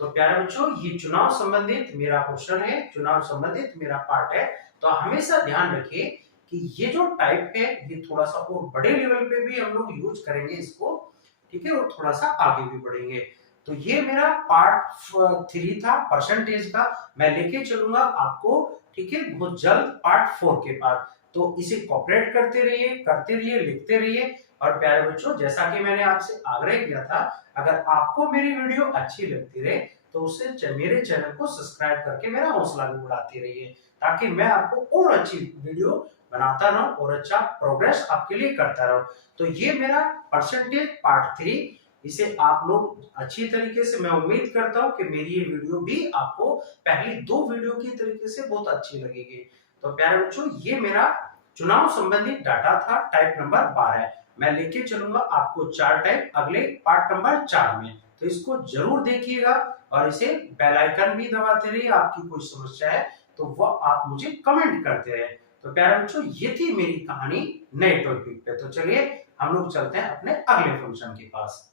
तो प्यारे बच्चों ये चुनाव संबंधित मेरा क्वेश्चन है, चुनाव संबंधित मेरा पार्ट है। तो हमेशा ध्यान रखिए कि ये जो टाइप है ये थोड़ा सा और बड़े लेवल पे भी हम लोग यूज करेंगे इसको, ठीक है, और थोड़ा सा आगे भी बढ़ेंगे। तो ये मेरा पार्ट 3 था परसेंटेज का। मैं लेके चलूंगा आपको, ठीक है, बहुत जल्द पार्ट 4 के पास। तो इसे कॉपरेट करते रहिए, लिखते रहिए। और प्यारे बच्चों जैसा कि मैंने आपसे आग्रह किया था, अगर आपको मेरी वीडियो अच्छी लगती रहे तो उससे मेरे चैनल को सब्सक्राइब करके मेरा हौसला भी बढ़ाते रहिए, ताकि मैं आपको और अच्छी वीडियो बनाता रहूं और अच्छा प्रोग्रेस आपके लिए करता रहूं। तो ये मेरा परसेंटेज पार्ट 3, इसे आप लोग अच्छी तरीके से, मैं उम्मीद करता हूं कि मेरी ये वीडियो भी आपको पहली 2 वीडियो की तरीके से बहुत अच्छी लगेगी। तो प्यारे बच्चों ये मेरा चुनाव संबंधित डाटा था, टाइप नंबर 12। मैं लेके चलूंगा आपको 4 टाइप अगले पार्ट नंबर 4 में। तो इसको जरूर देखिएगा और इसे बेल आइकन भी दबाते रहिए। आपकी कोई समस्या है तो वो आप मुझे कमेंट करते रहे। तो प्यारे बच्चों ये थी मेरी कहानी नए टॉपिक पे। तो चलिए हम लोग चलते हैं अपने अगले फंक्शन के पास।